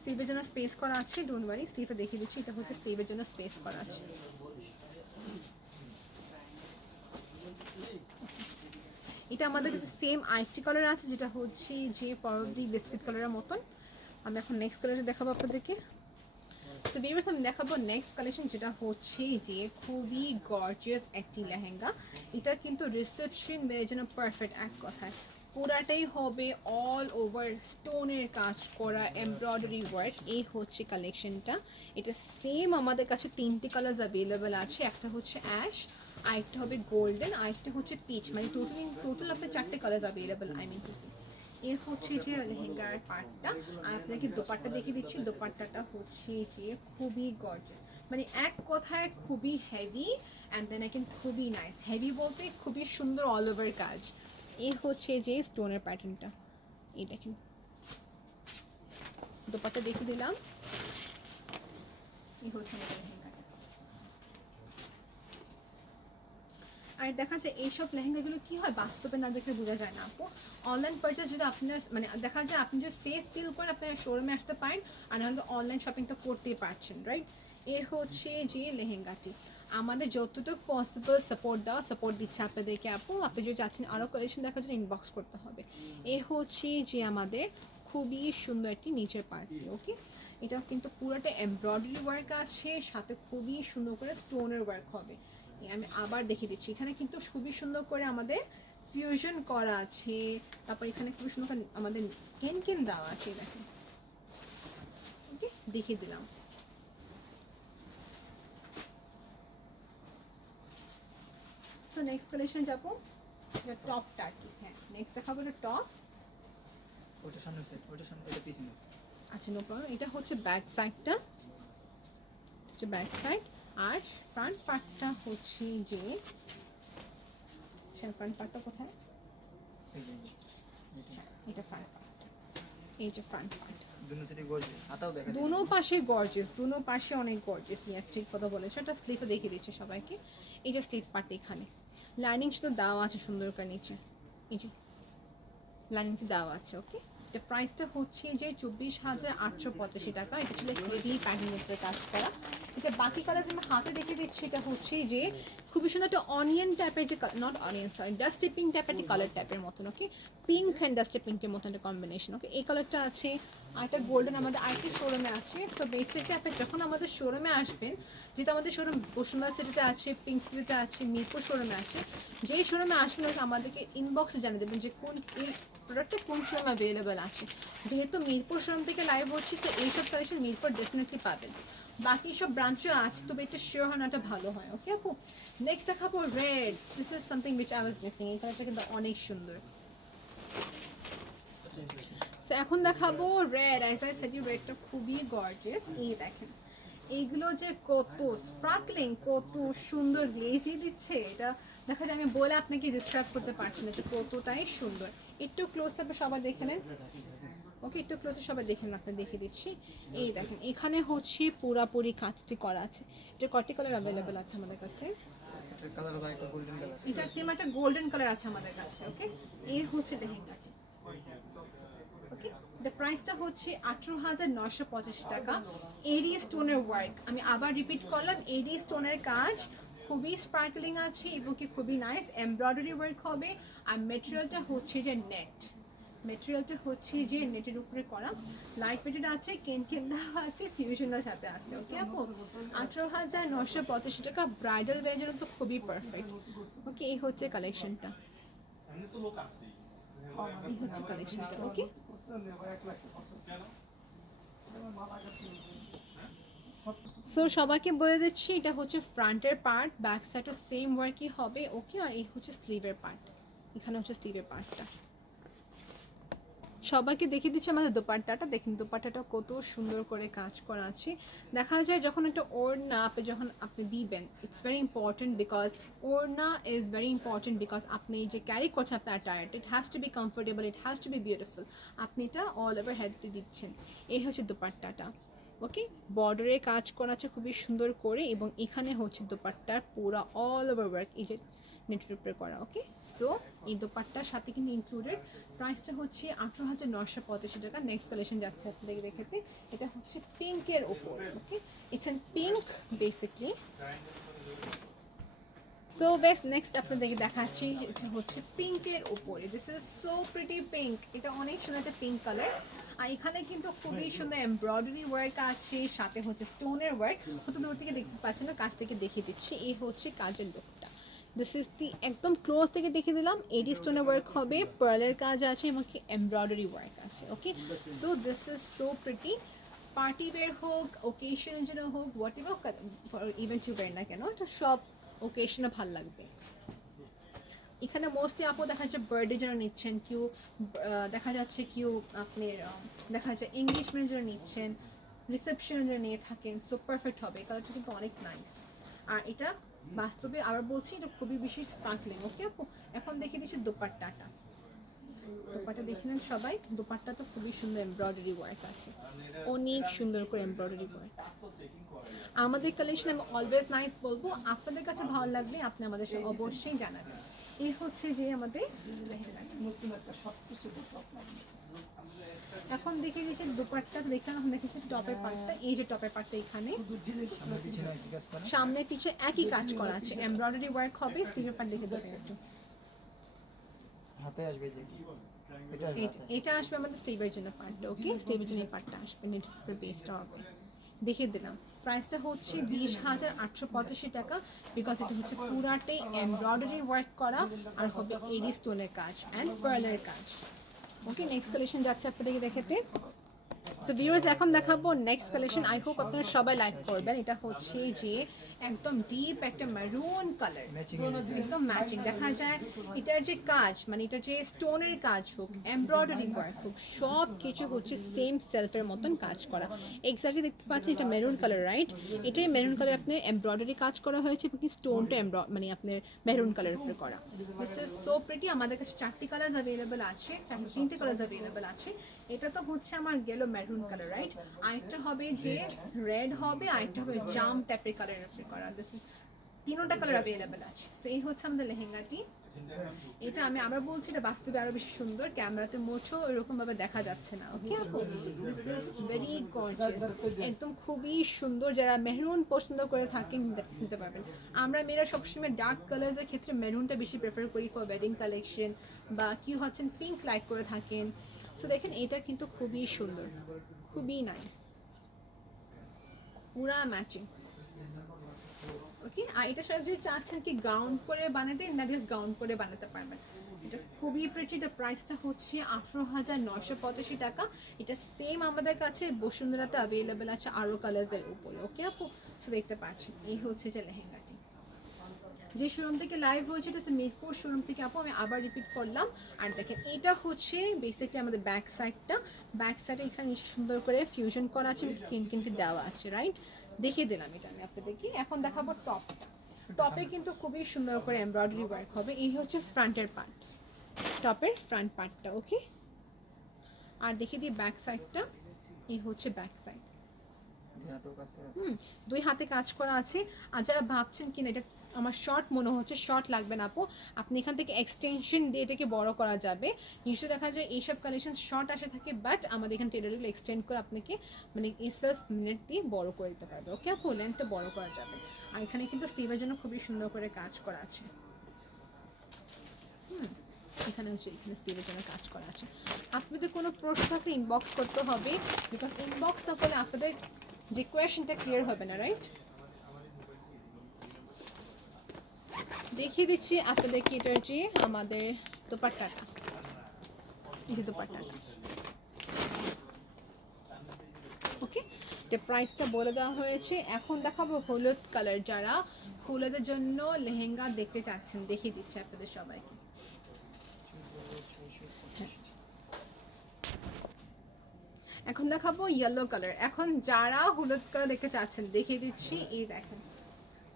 স্লিভের জন্য স্পেস করা আছে, ডোন্ট ওয়ারি, স্লিভে দেখিয়ে দিচ্ছি। এটা হচ্ছে স্লিভের জন্য স্পেস করা আছে। এটা আমাদের কাছে সেম আরেকটি কালার আছে, যেটা হচ্ছে যে পরবর্তী বিস্কিট কালারের মতন। আমি এখন নেক্সট কালারে দেখাবো আপনাদেরকে। সো ভিউয়ার্স, আমি দেখাবো নেক্সট কালেকশন, যেটা হচ্ছে যে খুবই গর্জিয়াস একটি লেহেঙ্গা। এটা কিন্তু রিসেপশন মেয়ের জন্য পারফেক্ট। এক কথায় পুরাটাই হবে অল ওভার স্টোনের কাজ করা, এমব্রয়ডারি ওয়ার্ক। এই হচ্ছে কালেকশনটা। এটা সেম আমাদের কাছে 3টি কালার অ্যাভেলেবেল আছে। একটা হচ্ছে অ্যাশ, আরেকটা হবে গোল্ডেন, আরেকটা হচ্ছে পিচ। মানে টোটাল আপনার 4টে colour available, I mean to say. এর হচ্ছে যে লেহেঙ্গার পার্টটা। আর আপনাকে দোপাট্টা দেখিয়ে দিচ্ছি। দোপাট্টাটা হচ্ছে যে খুবই গর্জিয়াস, মানে এক কথায় খুবই হেভি অ্যান্ড দেন এখন খুবই নাইস। হেভি বলতে খুবই সুন্দর অল ওভার কাজ। এই হচ্ছে যে স্টোনের প্যাটার্নটা, এই দেখেন। দোপাট্টা দেখিয়ে দিলাম। এই হচ্ছে লেহেঙ্গাটা। আর দেখা যায় এইসব লেহেঙ্গাগুলো কি হয়, বাস্তবে না দেখলে বোঝা যায় না আপু। অনলাইন পারচেজ যদি আপনার মানে দেখা যায়, আপনি যদি সেফ ফিল করেন আপনার শোরুমে আসতে পারেন, আর নাহলে অনলাইন শপিং তো করতেই পারছেন, রাইট। এ হচ্ছে যে লেহেঙ্গাটি। আমাদের যতটুকু পসিবল সাপোর্ট দিচ্ছে আপনাদেরকে আপু। আপনি যদি চাচ্ছেন আরও কালেকশন দেখার জন্য ইনবক্স করতে হবে। এ হচ্ছে যে আমাদের খুবই সুন্দর একটি নিচের পার্টি। ওকে, এটা কিন্তু পুরোটা এমব্রয়ডারি ওয়ার্ক আছে, সাথে খুবই সুন্দর করে স্টোনের ওয়ার্ক হবে। আমি আবার দেখিয়ে দিচ্ছি। এখানে কিন্তু খুবই সুন্দর করে আমাদের ফিউশন করা আছে। তারপর এখানে খুবই সুন্দর করে আমাদের কেন দেওয়া আছে, দেখেন। ওকে, দেখিয়ে দিলাম। সো নেক্সট কালেকশন যাবো, টপটা আর কি। হ্যাঁ, নেক্সট দেখাবো এটা টপ। ওটা সামনে সেট, ওটা সামনে, ওটা পিছনে। আচ্ছা, নো প্রবলেম। এটা হচ্ছে ব্যাক সাইডটা, হচ্ছে ব্যাক সাইড। আর ফ্রন্ট পার্টটা হচ্ছে যে, ফ্রন্ট পার্টটা কোথায়? এই যে, হ্যাঁ, এটা ফ্রন্ট পার্ট। এই যে ফ্রন্ট পার্ট, দুনো সাইডে গর্জিয়াস, হাতাও দেখা যায়। দুনো পাশে গর্জিয়াস, দুনো পাশে অনেক গর্জিয়াস। ইয়াস, ঠিক কথা বলেছো। এটা স্লিপে দেখিয়ে দিচ্ছে সবাইকে। এই যে স্লিপ পার্ট, এখানে লাইনিং শুধু দেওয়া আছে সুন্দর করে নিচে। এই যে লাইনিংটি দেওয়া আছে। ওকে, এটা প্রাইসটা হচ্ছে যে 24,885 টাকা। এটা ছিল হেভি প্যাটার্নের উপরে কাজ করা। এটা বাকি কালার আমি হাতে দেখে দিচ্ছি। এটা হচ্ছে যে খুবই সুন্দর একটা অনিয়ন টাইপের, যে not onion sorry, dusty pink টাইপের একটা কালার টাইপের মতন। ওকে, পিঙ্ক অ্যান্ড ডাস্টি পিঙ্কের মতন একটা কম্বিনেশন। ওকে, এই কালারটা আছে। আর একটা গোল্ডেন আমাদের আরেকটি শোরুমে আছে। সো বেসিক্যালি আপনি যখন আমাদের শোরুমে আসবেন, যেটা আমাদের শোরুম বসুন্ধরা সিটিতে আছে, পিঙ্ক সিটিতে আছে, মিরপুর শোরুমে আছে, যেই শোরুমে আসবেন ওটা আমাদেরকে ইনবক্সে জানিয়ে দেবেন যে কোন এই প্রোডাক্টটা কোন শোরুমে অ্যাভেলেবেল আছে। যেহেতু মিরপুর শোরুম থেকে লাইভ হচ্ছে, তো এইসব কালেকশন মিরপুর ডেফিনেটলি পাবেন। বাকি সব ব্রাঞ্চও আছে, তবে একটু শিওর হন, একটা ভালো হয়। ওকে আপু, নেক্সট দেখাবো red. This is something which I was missing. এই কালারটা কিন্তু অনেক সুন্দর। সো এখন দেখাবো রেড। অ্যাজ আই সেড, রেডটা খুবই গর্জিয়াস। এই দেখেন, এইগুলো যে কত স্পার্কলিং, কত সুন্দর গ্লেজি দিচ্ছে, এটা দেখা যায় আমি বলে আপনাকে ডিসক্রাইব করতে পারছি না যে কতটাই সুন্দর। একটু ক্লোজ থাকবে, সবাই দেখে নেন। ওকে, একটু ক্লোজে সবাই দেখে নেন, আপনাকে দেখিয়ে দিচ্ছি। এই দেখেন, এখানে হচ্ছে পুরাপুরি কাজটি করা আছে। এটা কটি কালার অ্যাভেলেবেল আছে আমাদের কাছে? এটার কালার হবে একটা গোল্ডেন কালার। এটা সেম একটা গোল্ডেন কালার আছে আমাদের কাছে। ওকে, এই হচ্ছে লেহেঙ্গাটি। ওকে, দ্য প্রাইসটা হচ্ছে 18,985 টাকা। এডি স্টোনের ওয়ার্ক, আমি আবার রিপিট করলাম, এডি স্টোনের কাজ খুবই স্পার্কলিং আছে এবং কি খুবই নাইস এমব্রয়ডারি ওয়ার্ক হবে। আর মেটেরিয়ালটা হচ্ছে যে নেট, মেটেরিয়ালটা হচ্ছে যে নেটের উপরে করা, লাইট ওয়েটেড আছে, কেন দেওয়া আছে, ফিউশনের সাথে আছে। ওকে আপু, 18,985 টাকা, ব্রাইডাল ওয়্যারের জন্য তো খুবই পারফেক্ট। ওকে, এই হচ্ছে কালেকশনটা, এই হচ্ছে কালেকশনটা। ওকে, সো সবাইকে বলে দিচ্ছি এটা হচ্ছে ফ্রন্টের পার্ট, ব্যাক সাইডও সেম ওয়ার্কই হবে। ওকে, আর এই হচ্ছে স্লিভের পার্ট, এখানে হচ্ছে স্লিভের পার্টটা। সবাইকে দেখিয়ে দিচ্ছি আমাদের দোপাট্টাটা, দেখুন দোপাট্টাটা কত সুন্দর করে কাজ করা আছে। দেখা যায় যখন একটা ওড়না যখন আপনি দিবেন, ইটস ভেরি ইম্পর্টেন্ট বিকজ ওড়না ইজ ভেরি ইম্পর্টেন্ট বিকজ আপনি যে ক্যারি করছেন আপনার অ্যাটায়ারটা, it has to be comfortable, it has to be beautiful. আপনি এটা অল ওভার হেডে দিচ্ছেন। এই হচ্ছে দোপাট্টাটা। ওকে, বর্ডারে কাজ করা আছে খুবই সুন্দর করে, এবং এখানে হচ্ছে দোপাট্টার পুরো অল ওভার ওয়ার্ক এই যে নেটের উপরে করা। ওকে, সো এই দোপাট্টার সাথে কিন্তু ইনক্লুডেড। প্রাইসটা হচ্ছে 18,985 টাকা। নেক্সট কালেকশন যাচ্ছে আপনাদের দেখাতে, এটা হচ্ছে পিঙ্কের ওপর। Okay, it's an pink basically. So best, next আপনাদেরকে দেখাচ্ছি, এটা হচ্ছে পিঙ্কের উপরে। This is so pretty pink, এটা অনেক সুন্দর একটা পিঙ্ক কালার। আর এখানে কিন্তু খুবই সুন্দর এমব্রয়ডারি ওয়ার্ক আছে, সাথে হচ্ছে স্টোনের ওয়ার্ক। হয়তো দূর থেকে দেখতে পাচ্ছেন না, কাছ থেকে দেখিয়ে দিচ্ছি। এই হচ্ছে কাজের লুকটা। দিস ইজ দি একদম ক্লোজ থেকে দেখিয়ে দিলাম। এডি স্টোনের ওয়ার্ক হবে, পার্লের কাজ আছে এবং এমব্রয়ডারি ওয়ার্ক আছে। Okay, so this is so pretty. Party wear হোক, ওকেশনের জন্য হোক, whatever event to wear না কেন, এটা সব ওকেশনে ভাল লাগবে। এখানে মোস্টলি আপু দেখা যাচ্ছে বার্থডের জন্য নিচ্ছেন, কেউ দেখা যাচ্ছে কেউ আপনি দেখা যাচ্ছে এঙ্গেজমেন্টের জন্য নিচ্ছেন, রিসেপশনের জন্য নিয়ে থাকেন, সো পারফেক্ট হবে। এই কালারটা কিন্তু অনেক নাইস। আর এটা বাস্তবে আবার বলছি, এটা খুবই বেশি স্পার্কলিং। ওকে আপু, এখন দেখিয়ে দিচ্ছি দোপাট্টাটা। দোপাট্টা দেখে নেন সবাই, দোপাট্টা তো খুবই সুন্দর এমব্রয়ডারি ওয়ার্ক আছে, অনেক সুন্দর করে এমব্রয়ডারি ওয়ার্ক। আমাদের কালেকশন আমি অলওয়েজ নাইস বলবো, আপনাদের কাছে ভালো লাগলে আপনি আমাদের সাথে অবশ্যই জানাবেন। এই হচ্ছে যে আমাদের এখন দেখে দিয়েছে দুপাট্টা, দেখে এখন দেখেছি টপের পার্টটা। এই যে টপের পার্টটা এখানে সামনে পিছে একই কাজ করা আছে, এমব্রয়ডারি ওয়ার্ক হবে। স্লিভের পার্ট দেখে দেবেন একটু, হাতে আসবে যে এটা আসবে আমাদের স্লিভের জন্য পার্টটা। ওকে, স্লিভের জন্য এই পার্টটা আসবে, নেটের উপর বেসটা হবে। দেখিয়ে দিলাম। প্রাইসটা হচ্ছে 20,885 টাকা, বিকজ এটা হচ্ছে পুরাটাই এমব্রয়ডারি ওয়ার্ক করা, আর হবে এডি স্টোনের কাজ অ্যান্ড পার্লের কাজ। ওকে, নেক্সট কালেকশন যাচ্ছে আপনাদেরকে দেখাতে। সো ভিউয়ার্স, এখন দেখাবো নেক্সট কালেকশন। আই হোপ আপনারা সবাই লাইক করবেন। এটা হচ্ছে যে একদম ডিপ একটা মেরুন কালার, একদম ম্যাচিং। দেখা যায় এটার যে কাজ, মানে এটা যে স্টোনের কাজ হোক, এমব্রয়ডারি ওয়ার্ক হোক, সব কিছু হচ্ছে সেম সেলফের মতন কাজ করা। এক্স্যাক্টলি দেখতে পাচ্ছেন এটা মেরুন কালার, রাইট? এটাই মেরুন কালার, আপনার এমব্রয়ডারি কাজ করা হয়েছে এবং স্টোনটা মানে আপনার মেরুন কালারের উপরে করা। This is so pretty. আমাদের কাছে 4টি কালার অ্যাভেলেবল আছে, 3টে কালার অ্যাভেলেবল আছে। এটা তো হচ্ছে আমার গেল মেরুন কালার, রাইট? আরেকটা হবে যে রেড হবে, আরেকটা হবে জাম টাইপের কালারের উপরে করা। দিস ইজ 3টা কালার অ্যাভেলেবল আছে। সো এই হচ্ছে আমাদের লেহেঙ্গাটি। এটা আমি আবার বলছি, এটা বাস্তবে আরো বেশি সুন্দর, ক্যামেরাতে মোটেও এরকম ভাবে দেখা যাচ্ছে না। ওকে আপু, দিস ইজ ভেরি গর্জিয়াস, একদম খুবই সুন্দর। যারা মেরুন পছন্দ করে থাকেন নিতে পারবেন। আমরা মেয়েরা সবসময় ডার্ক কালার্সের ক্ষেত্রে মেরুনটা বেশি প্রেফার করি ফর ওয়েডিং কালেকশন, বা কেউ হচ্ছেন পিঙ্ক লাইক করে থাকেন। সো দেখেন এটা কিন্তু খুবই সুন্দর, খুবই নাইস, পুরা ম্যাচিং। ওকে, আর এটার সাথে যদি চাচ্ছেন কি গাউন করে বানাতে, না জাস্ট গাউন করে বানাতে পারবেন। এটা খুবই প্রিটি। এটা প্রাইসটা হচ্ছে 18,985 টাকা। এটা সেম আমাদের কাছে বসুন্ধরাতে অ্যাভেলেবেল আছে আরও কালার্সের উপরে। ওকে আপু, সো দেখতে পাচ্ছেন এই হচ্ছে যে লেহেঙ্গাটি। যে শোরুম থেকে লাইভ হয়েছে এটা হচ্ছে মিরপুর শোরুম থেকে আপু, আমি আবার রিপিট করলাম। আর দেখেন এটা হচ্ছে বেসিকলি আমাদের ব্যাক সাইডটা। ব্যাক সাইডে এখানে সুন্দর করে ফিউশন করা আছে, কিন্তু দেওয়া আছে, রাইট? দেখিয়ে দিলাম এটা আমি আপনাদেরকে। এখন দেখাবো টপটা। টপে কিন্তু খুবই সুন্দর করে এমব্রয়ডারি ওয়ার্ক হবে। এই হচ্ছে ফ্রন্টের পার্ট, টপের ফ্রন্ট পার্টটা। ওকে, আর দেখিয়ে দিই ব্যাক সাইডটা। এই হচ্ছে ব্যাক সাইড। দুই হাতে কাজ করা আছে। আর যারা ভাবছেন কিনা এটা আমার শর্ট মনে হচ্ছে, শর্ট লাগবে না আপু, আপনি এখান থেকে এক্সটেনশন দিয়ে এটাকে বড় করা যাবে। ইউজুয়ালি দেখা যায় এইসব কালেকশন শর্ট আসে থাকে, বাট আমাদের এখানে টেলারগুলো এক্সটেন্ড করে আপনাকে মানে এই সেলফ মিনিট দিয়ে বড় করে দিতে পারবে। ওকে আপু, লেন্থটা বড় করা যাবে। আর এখানে কিন্তু স্লিভের জন্য খুবই সুন্দর করে কাজ করা আছে। এখানে হচ্ছে এখানে স্টিলের জন্য কাজ করা আছে। আপনাদের কোনো প্রশ্ন থাকলে ইনবক্স করতে হবে, বিকজ ইনবক্স না করলে আপনাদের যে কোয়েশনটা ক্লিয়ার হবে না, রাইট? দেখিয়ে দিচ্ছি আপনাদেরকে এটার যে আমাদের দোপাট্টাটা, এই যে দোপাট্টাটা, ওকে। এটা প্রাইসটা বলে দেওয়া হয়েছে। এখন দেখাবো হলুদ কালার, যারা হলুদের জন্য লেহেঙ্গা দেখতে চাচ্ছেন, দেখিয়ে দিচ্ছি আপনাদের সবাইকে। এখন দেখাবো ইয়েলো কালার। এখন যারা হলুদ কালার দেখতে চাচ্ছেন দেখিয়ে দিচ্ছি, এই দেখেন,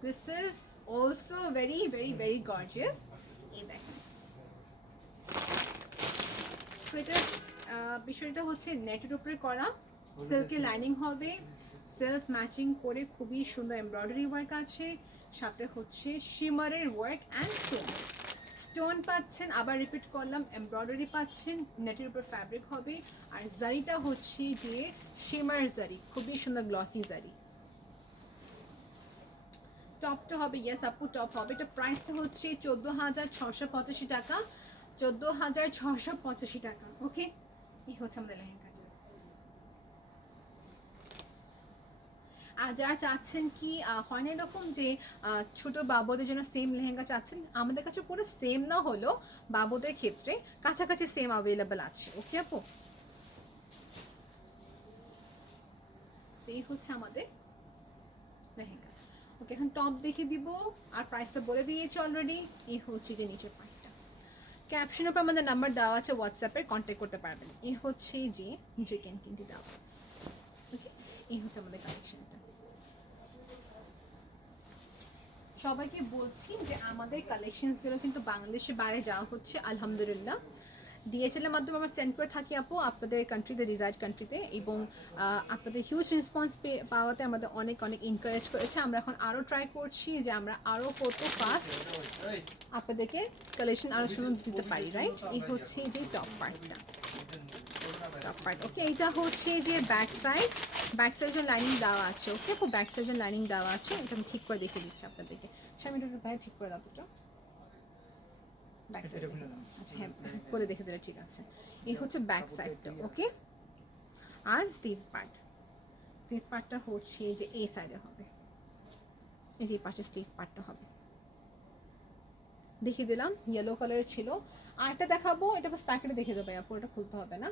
this is also very very very gorgeous. এই দেখেন, সো এটার বিষয়টা হচ্ছে নেটের উপরে করা, সিল্কের লাইনিং হবে, সেলফ ম্যাচিং করে খুবই সুন্দর এমব্রয়ডারি ওয়ার্ক আছে, সাথে হচ্ছে শিমারের ওয়ার্ক অ্যান্ড স্টোন। স্টোন পাচ্ছেন, আবার রিপিট করলাম, এমব্রয়ডারি পাচ্ছেন, নেটের উপর ফ্যাব্রিক হবে, আর জারিটা হচ্ছে যে শিমার জারি, খুবই সুন্দর গ্লসি জারি। টপটা হবে, ইয়েস আপু টপ হবে। এটা প্রাইসটা হচ্ছে 14,685 টাকা, 14,685 টাকা, ওকে। এই হচ্ছে আমাদের লেহেঙ্গাটা। আর যারা চাচ্ছেন কি হয় না এরকম যে ছোট বাবুদের জন্য সেম লেহেঙ্গা চাচ্ছেন, আমাদের কাছে পুরো সেম না হলেও বাবুদের ক্ষেত্রে কাছাকাছি সেম অ্যাভেলেবেল আছে, ওকে আপু। এই হচ্ছে আমাদের লেহেঙ্গা, ওকে। এখন টপ দেখে দিব, আর প্রাইসটা বলে দিয়েছি অলরেডি। এই হচ্ছে যে নিচের পার্টটা, ক্যাপশনের উপর আমাদের নাম্বার দেওয়া আছে, হোয়াটসঅ্যাপে কন্ট্যাক্ট করতে পারবেন। এই হচ্ছে যে নিচের ক্যান্টিনটি দেওয়া, ওকে। এই হচ্ছে আমাদের কালেকশনটা। সবাইকে বলছি যে আমাদের কালেকশনসগুলো কিন্তু বাংলাদেশের বাইরে যাওয়া হচ্ছে আলহামদুলিল্লাহ, ডিএচএল এর মাধ্যমে আমরা সেন্ড করে থাকি আপু আপনাদের কান্ট্রিতে, রিজাইড কান্ট্রিতে, এবং আপনাদের হিউজ রেসপন্স পাওয়াতে আমাদের অনেক অনেক এনকারেজ করেছে। আমরা এখন আরও ট্রাই করছি যে আমরা আরও কত ফাস্ট আপনাদেরকে কালেকশন আরও সুন্দর দিতে পারি, রাইট? এই হচ্ছে যে টপ পার্টটা, টপ পার্ট, ওকে। এটা হচ্ছে যে ব্যাক সাইড, ব্যাক সাইডের লাইনিং দেওয়া আছে, ওকে আপু, ব্যাক সাইডের লাইনিং দেওয়া আছে। এটা আমি ঠিক করে দেখিয়ে দিচ্ছি আপনাদেরকে। আমি একটু ভাই ঠিক করে দাও তো, ব্যাক সাইড, আচ্ছা হ্যাঁ করে দেখে দিলে ঠিক আছে। এই হচ্ছে ব্যাক সাইডটা, ওকে। আর স্টিভ পার্ট, স্টিভ পার্টটা হচ্ছে যে এই সাইডে হবে, এই যে এই পাশে স্টিভ পার্টটা হবে। দেখিয়ে দিলাম, ইয়েলো কালারের ছিল। আরটা দেখাবো, এটা বাস প্যাকেটে দেখে দেবো আপু, এটা খুলতে হবে না।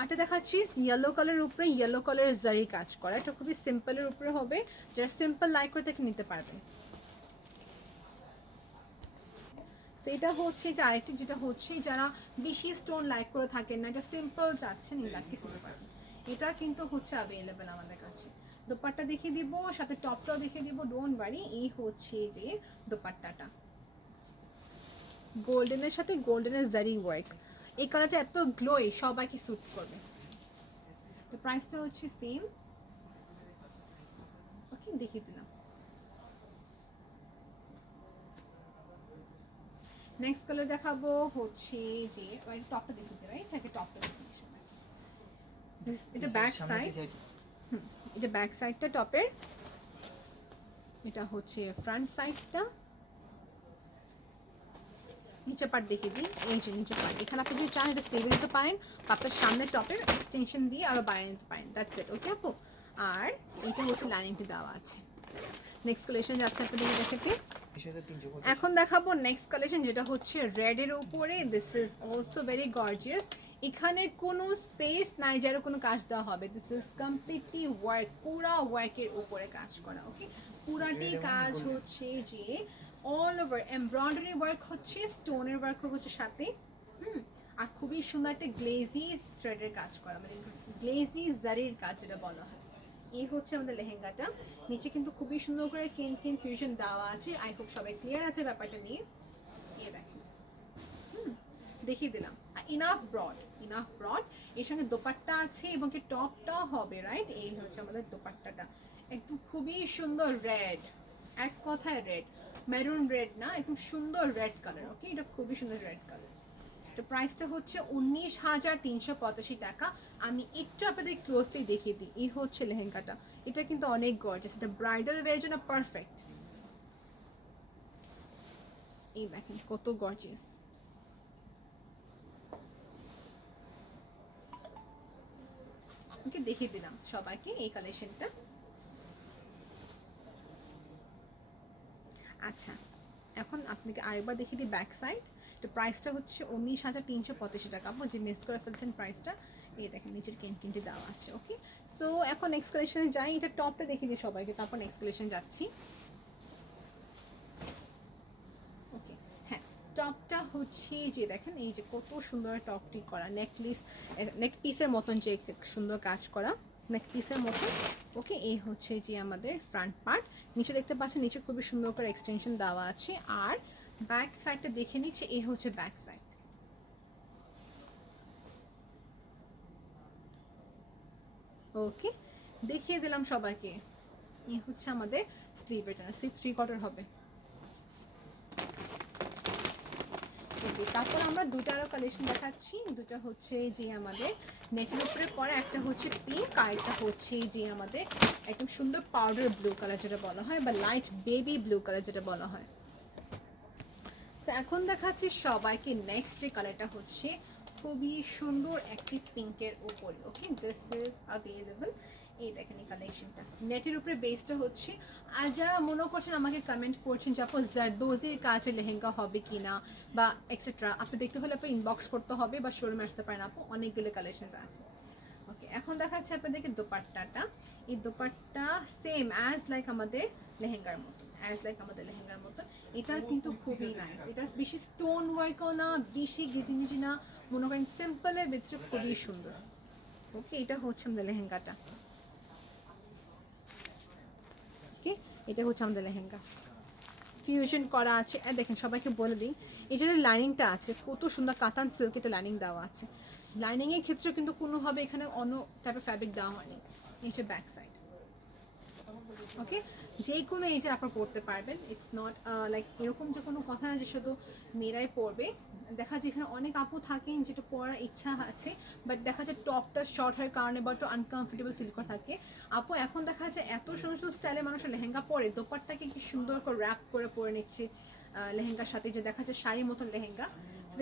আরটা দেখাচ্ছি ইয়েলো কালারের উপরে ইয়েলো কালারের জারি কাজ করা, এটা খুবই সিম্পলের উপরে হবে, যারা সিম্পল লাইক করে তাকে নিতে পারবেন। সেটা হচ্ছে যে আরেকটি, যেটা হচ্ছে যারা বেশি স্টোন লাইক করে থাকেন না, এটা সিম্পল চাচ্ছেন, এই লাইক নিতে পারবেন। এটা কিন্তু হচ্ছে অ্যাভেলেবেল আমাদের কাছে। দোপাট্টা দেখিয়ে দিব, সাথে টপটাও দেখিয়ে দিব, ডোন্ট ওয়ারি। এই হচ্ছে যে দোপাট্টাটা, গোল্ডেনের সাথে গোল্ডেনের জারি ওয়ার্ক, এই কালারটা এত গ্লোই, সবাইকে স্যুট করবে। তো প্রাইসটা হচ্ছে সেম, ওকে, দেখিয়ে দিলাম। নেক্সট কালার দেখাবো হচ্ছে যে টপটা দেখিয়ে দিই, রাইট? তাকে টপটা দেখিয়ে দিই। এটা ব্যাক সাইড, এটা ব্যাক সাইডটা টপের, এটা হচ্ছে ফ্রন্ট সাইডটা। নিচে পার্ট দেখিয়ে দিই, এই যে নিচে পার্ট, এখানে আপনি যদি চান এটা স্টেবল দিতে পারেন, আপনার সামনে টপের এক্সটেনশন দিয়ে আরো বাড়িয়ে নিতে পারেন, দ্যাটস ইট, ওকে আপু। আর এটা হচ্ছে লাইনিংটি দেওয়া আছে। নেক্সট কালেকশন যাচ্ছে আপনাদের কাছে কি, এখন দেখাবো নেক্সট কালেকশন, যেটা হচ্ছে রেডের উপরে। This is also very gorgeous, এখানে কোনো স্পেস নাই যার কোনো কাজ দেওয়া হবে। দিস ইজ কমপ্লিটলি ওয়ার্ক, পুরা ওয়ার্কের উপরে কাজ করা, ওকে। পুরাটি কাজ হচ্ছে যে অল ওভার এমব্রয়ডারি ওয়ার্ক হচ্ছে, স্টোনের ওয়ার্ক হচ্ছে সাথে, আর খুবই সুন্দর একটা গ্লেজি থ্রেডের কাজ করা, মানে গ্লেজি জারির কাজ যেটা বলা হয়। এই হচ্ছে আমাদের লেহেঙ্গাটা, নিচে কিন্তু খুবই সুন্দর করে কিন কিন ফিউশন দেওয়া আছে। আই হোপ সবাই ক্লিয়ার আছে ব্যাপারটা নিয়ে। এই দেখেন, দেখিয়ে দিলাম। ইনাফ ব্রড, ইনাফ ব্রড, এর সঙ্গে দোপাট্টা আছে এবং কি টপটাও হবে, রাইট? এই হচ্ছে আমাদের দোপাট্টাটা, একদম খুবই সুন্দর রেড, এক কথায় রেড, মেরুন রেড না, একদম সুন্দর রেড কালার, ওকে। এটা খুবই সুন্দর রেড কালার। তো প্রাইসটা হচ্ছে 19,385 টাকা। আমি একটু আপনাদের ক্লোজলি দেখিয়ে দিই, এই হচ্ছে লেহেঙ্গাটা, এটা কিন্তু অনেক গর্জিয়াস, এটা ব্রাইডাল ওয়্যারের জন্য পারফেক্ট। এই দেখেন কত গর্জিয়াস, ওকে, দেখিয়ে দিলাম সবাইকে এই কালেকশনটা। আচ্ছা, এখন আপনাকে আরেকবার দেখিয়ে দিই ব্যাক সাইড। তো প্রাইসটা হচ্ছে 19,385 টাকা। আপনি যে মিস করে ফেলছেন প্রাইসটা, এই দেখেন নিচের কিনটি দেওয়া আছে। ওকে, সো এখন নেক্সট কালেকশনে যাই। এটা টপটা দেখিয়ে দিই সবাইকে, তারপর নেক্সট কালেকশন যাচ্ছি। ওকে, হ্যাঁ, টপটা হচ্ছে যে দেখেন এই যে কত সুন্দর টপটি করা, নেক পিসের মতন যে সুন্দর কাজ করা নেক পিসের মতন। ওকে, এই হচ্ছে যে আমাদের ফ্রন্ট পার্ট। নিচে দেখতে পাচ্ছেন নিচে খুবই সুন্দর করে এক্সটেনশন দেওয়া আছে। আর ব্যাক সাইডটা দেখে নিচ্ছে, এই হচ্ছে ব্যাক সাইড। ওকে, দেখিয়ে দিলাম সবাইকে। এই হচ্ছে আমাদের স্লিভের জন্য, স্লিভ 3/4 হবে। তারপর আমরা দুটো আরো কালেকশন দেখাচ্ছি। দুটো হচ্ছে যে আমাদের নেটের উপরে পরে, একটা হচ্ছে পিঙ্ক আর একটা হচ্ছে যে আমাদের একদম সুন্দর পাউডার ব্লু কালার যেটা বলা হয়, বা লাইট বেবি ব্লু কালার যেটা বলা হয়। এখন দেখাচ্ছি সবাইকে নেক্সট যে কালারটা হচ্ছে খুবই সুন্দর একটি পিঙ্কের উপরে। ওকে, দিস ইজ অ্যাভেলেবল। এই দেখেন এই কালেকশনটা নেটের উপরে বেসটা হচ্ছে। আর যারা মনে করছেন আমাকে কমেন্ট করছেন যে আপু জারদোজির কাছে লেহেঙ্গা হবে কিনা বা এক্সেট্রা, আপনি দেখতে হলে আপনি ইনবক্স করতে হবে বা শোরুমে আসতে পারেন। আপু অনেকগুলো কালেকশন আছে। ওকে, এখন দেখাচ্ছি আপনাদেরকে দোপাট্টাটা। এই দোপাট্টা সেম অ্যাজ লাইক আমাদের লেহেঙ্গার মতো, এটা কিন্তু খুবই নাইস। এটা বেশি স্টোন ওয়ার্কও না, বেশি গিজিমিজি না, মনে করেন সিম্পলের ভিতরে খুবই সুন্দর। ওকে, এটা হচ্ছে আমাদের লেহেঙ্গাটা। ওকে, এটা হচ্ছে আমাদের লেহেঙ্গা, ফিউশন করা আছে। আর দেখেন সবাইকে বলে দিই, এই যে লাইনিংটা আছে কত সুন্দর, কাতান সিল্ক এটা লাইনিং দেওয়া আছে। লাইনিংয়ের ক্ষেত্রে কিন্তু কোনোভাবে এখানে অন্য টাইপের ফ্যাব্রিক দেওয়া হয়নি। এই যে ব্যাক সাইড। ওকে, যে কোনো এজের আপনারা পড়তে পারবেন। ইটস নট লাইক এরকম যে কোনো কথা না যে শুধু মেয়েরাই পড়বে। দেখা যায় এখানে অনেক আপু থাকেন যেটা পড়ার ইচ্ছা আছে, বাট দেখা যায় টপটা শর্ট হওয়ার কারণে বা একটু আনকমফোর্টেবল ফিল করে থাকে। আপু এখন দেখা যায় এত সুন্দর সুন্দর স্টাইলে মানুষের লেহেঙ্গা পরে, দোপাট্টাকে কি সুন্দর করে র্যাপ করে পরে নিচ্ছে লেহেঙ্গার সাথে, যে দেখা যায় শাড়ির মতন লেহেঙ্গা।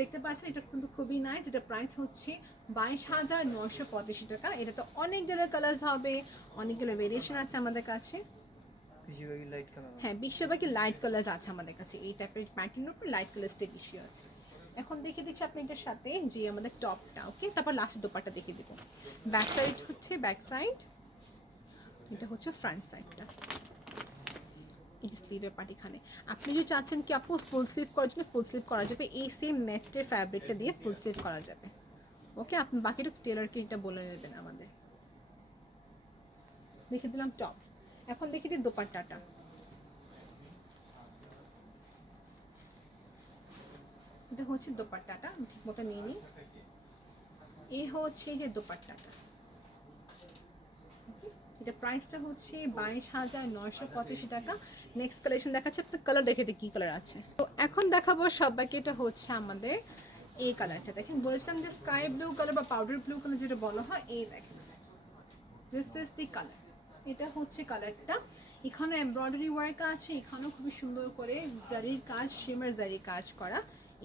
দেখতে পাচ্ছেন এটা কিন্তু খুবই নাইস। এটা প্রাইস হচ্ছে 22,985 টাকা। এটা তো অনেকগুলো কালার্স হবে, অনেকগুলো ভেরিয়েশন আছে আমাদের কাছে। হ্যাঁ, বেশিরভাগই লাইট কালার আছে আমাদের কাছে। এই টাইপের প্যাটার্নের উপর লাইট কালারসটাই বেশি আছে। এখন দেখিয়ে দিচ্ছি আপনি এটার সাথে যে আমাদের টপটা। ওকে, তারপর লাস্টের দোপাট্টা দেখিয়ে দেবো। ব্যাক সাইড হচ্ছে ব্যাক সাইড, এটা হচ্ছে ফ্রন্ট সাইডটা। এই স্লিভের পার্ট এখানে আপনি যদি চাচ্ছেন কি আপু ফুল স্লিভ করার জন্য, ফুল স্লিভ করা যাবে। এই সেম নেটের ফ্যাব্রিকটা দিয়ে ফুল স্লিভ করা যাবে। ওকে, আপনি বাকিটা টেলারকে এটা বলে নেবেন আমাদের। দেখিয়ে দিলাম টপ, এখন দেখিয়ে দিই দোপাট্টাটা। এটা হচ্ছে দোপাট্টাটা, ঠিক মতো নিয়ে নিই। এই হচ্ছে যে দোপাট্টাটা। এটা প্রাইসটা হচ্ছে 22,985 টাকা। নেক্সট কালেকশন দেখাচ্ছে, আপনার কালার দেখে দিই কী কালার আছে। তো এখন দেখাবো সবাইকে, এটা হচ্ছে আমাদের এই কালারটা। দেখেন বলেছিলাম যে স্কাই ব্লু কালার বা পাউডার ব্লু কালার যেটা বলা হয়, এই দেখেন দিস ইজ দি কালার। এটা হচ্ছে কালারটা। এখানে এমব্রয়ডারি ওয়ার্ক আছে, এখানেও খুবই সুন্দর করে জারির কাজ, শিমার জারির কাজ করা।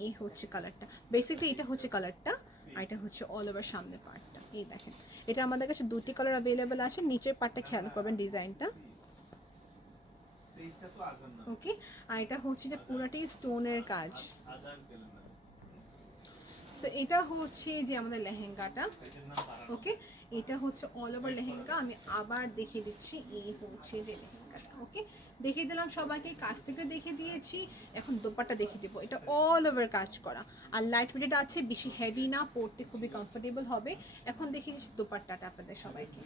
এই হচ্ছে কালারটা, বেসিক্যালি এটা হচ্ছে কালারটা। আর এটা হচ্ছে অল ওভার সামনের পার্টটা। এই দেখেন এটা আমাদের কাছে দুটি কালার অ্যাভেলেবেল আছে। নিচের পার্টটা খেয়াল করবেন ডিজাইনটা। ওকে, আর এটা হচ্ছে যে পুরোটাই স্টোনের কাজ। সো এটা হচ্ছে যে আমাদের লেহেঙ্গাটা। ওকে, এটা হচ্ছে অল ওভার লেহেঙ্গা। আমি আবার দেখিয়ে দিচ্ছি, এই হচ্ছে যে লেহেঙ্গাটা। ওকে, দেখিয়ে দিলাম সবাইকে, কাছ থেকে দেখিয়ে দিয়েছি। এখন দোপাট্টা দেখিয়ে দেবো। এটা অল ওভার কাজ করা আর লাইট ওয়েটেড আছে, বেশি হেভি না, পরতে খুবই কমফোর্টেবল হবে। এখন দেখিয়ে দিচ্ছি দোপাট্টাটা আপনাদের সবাইকে।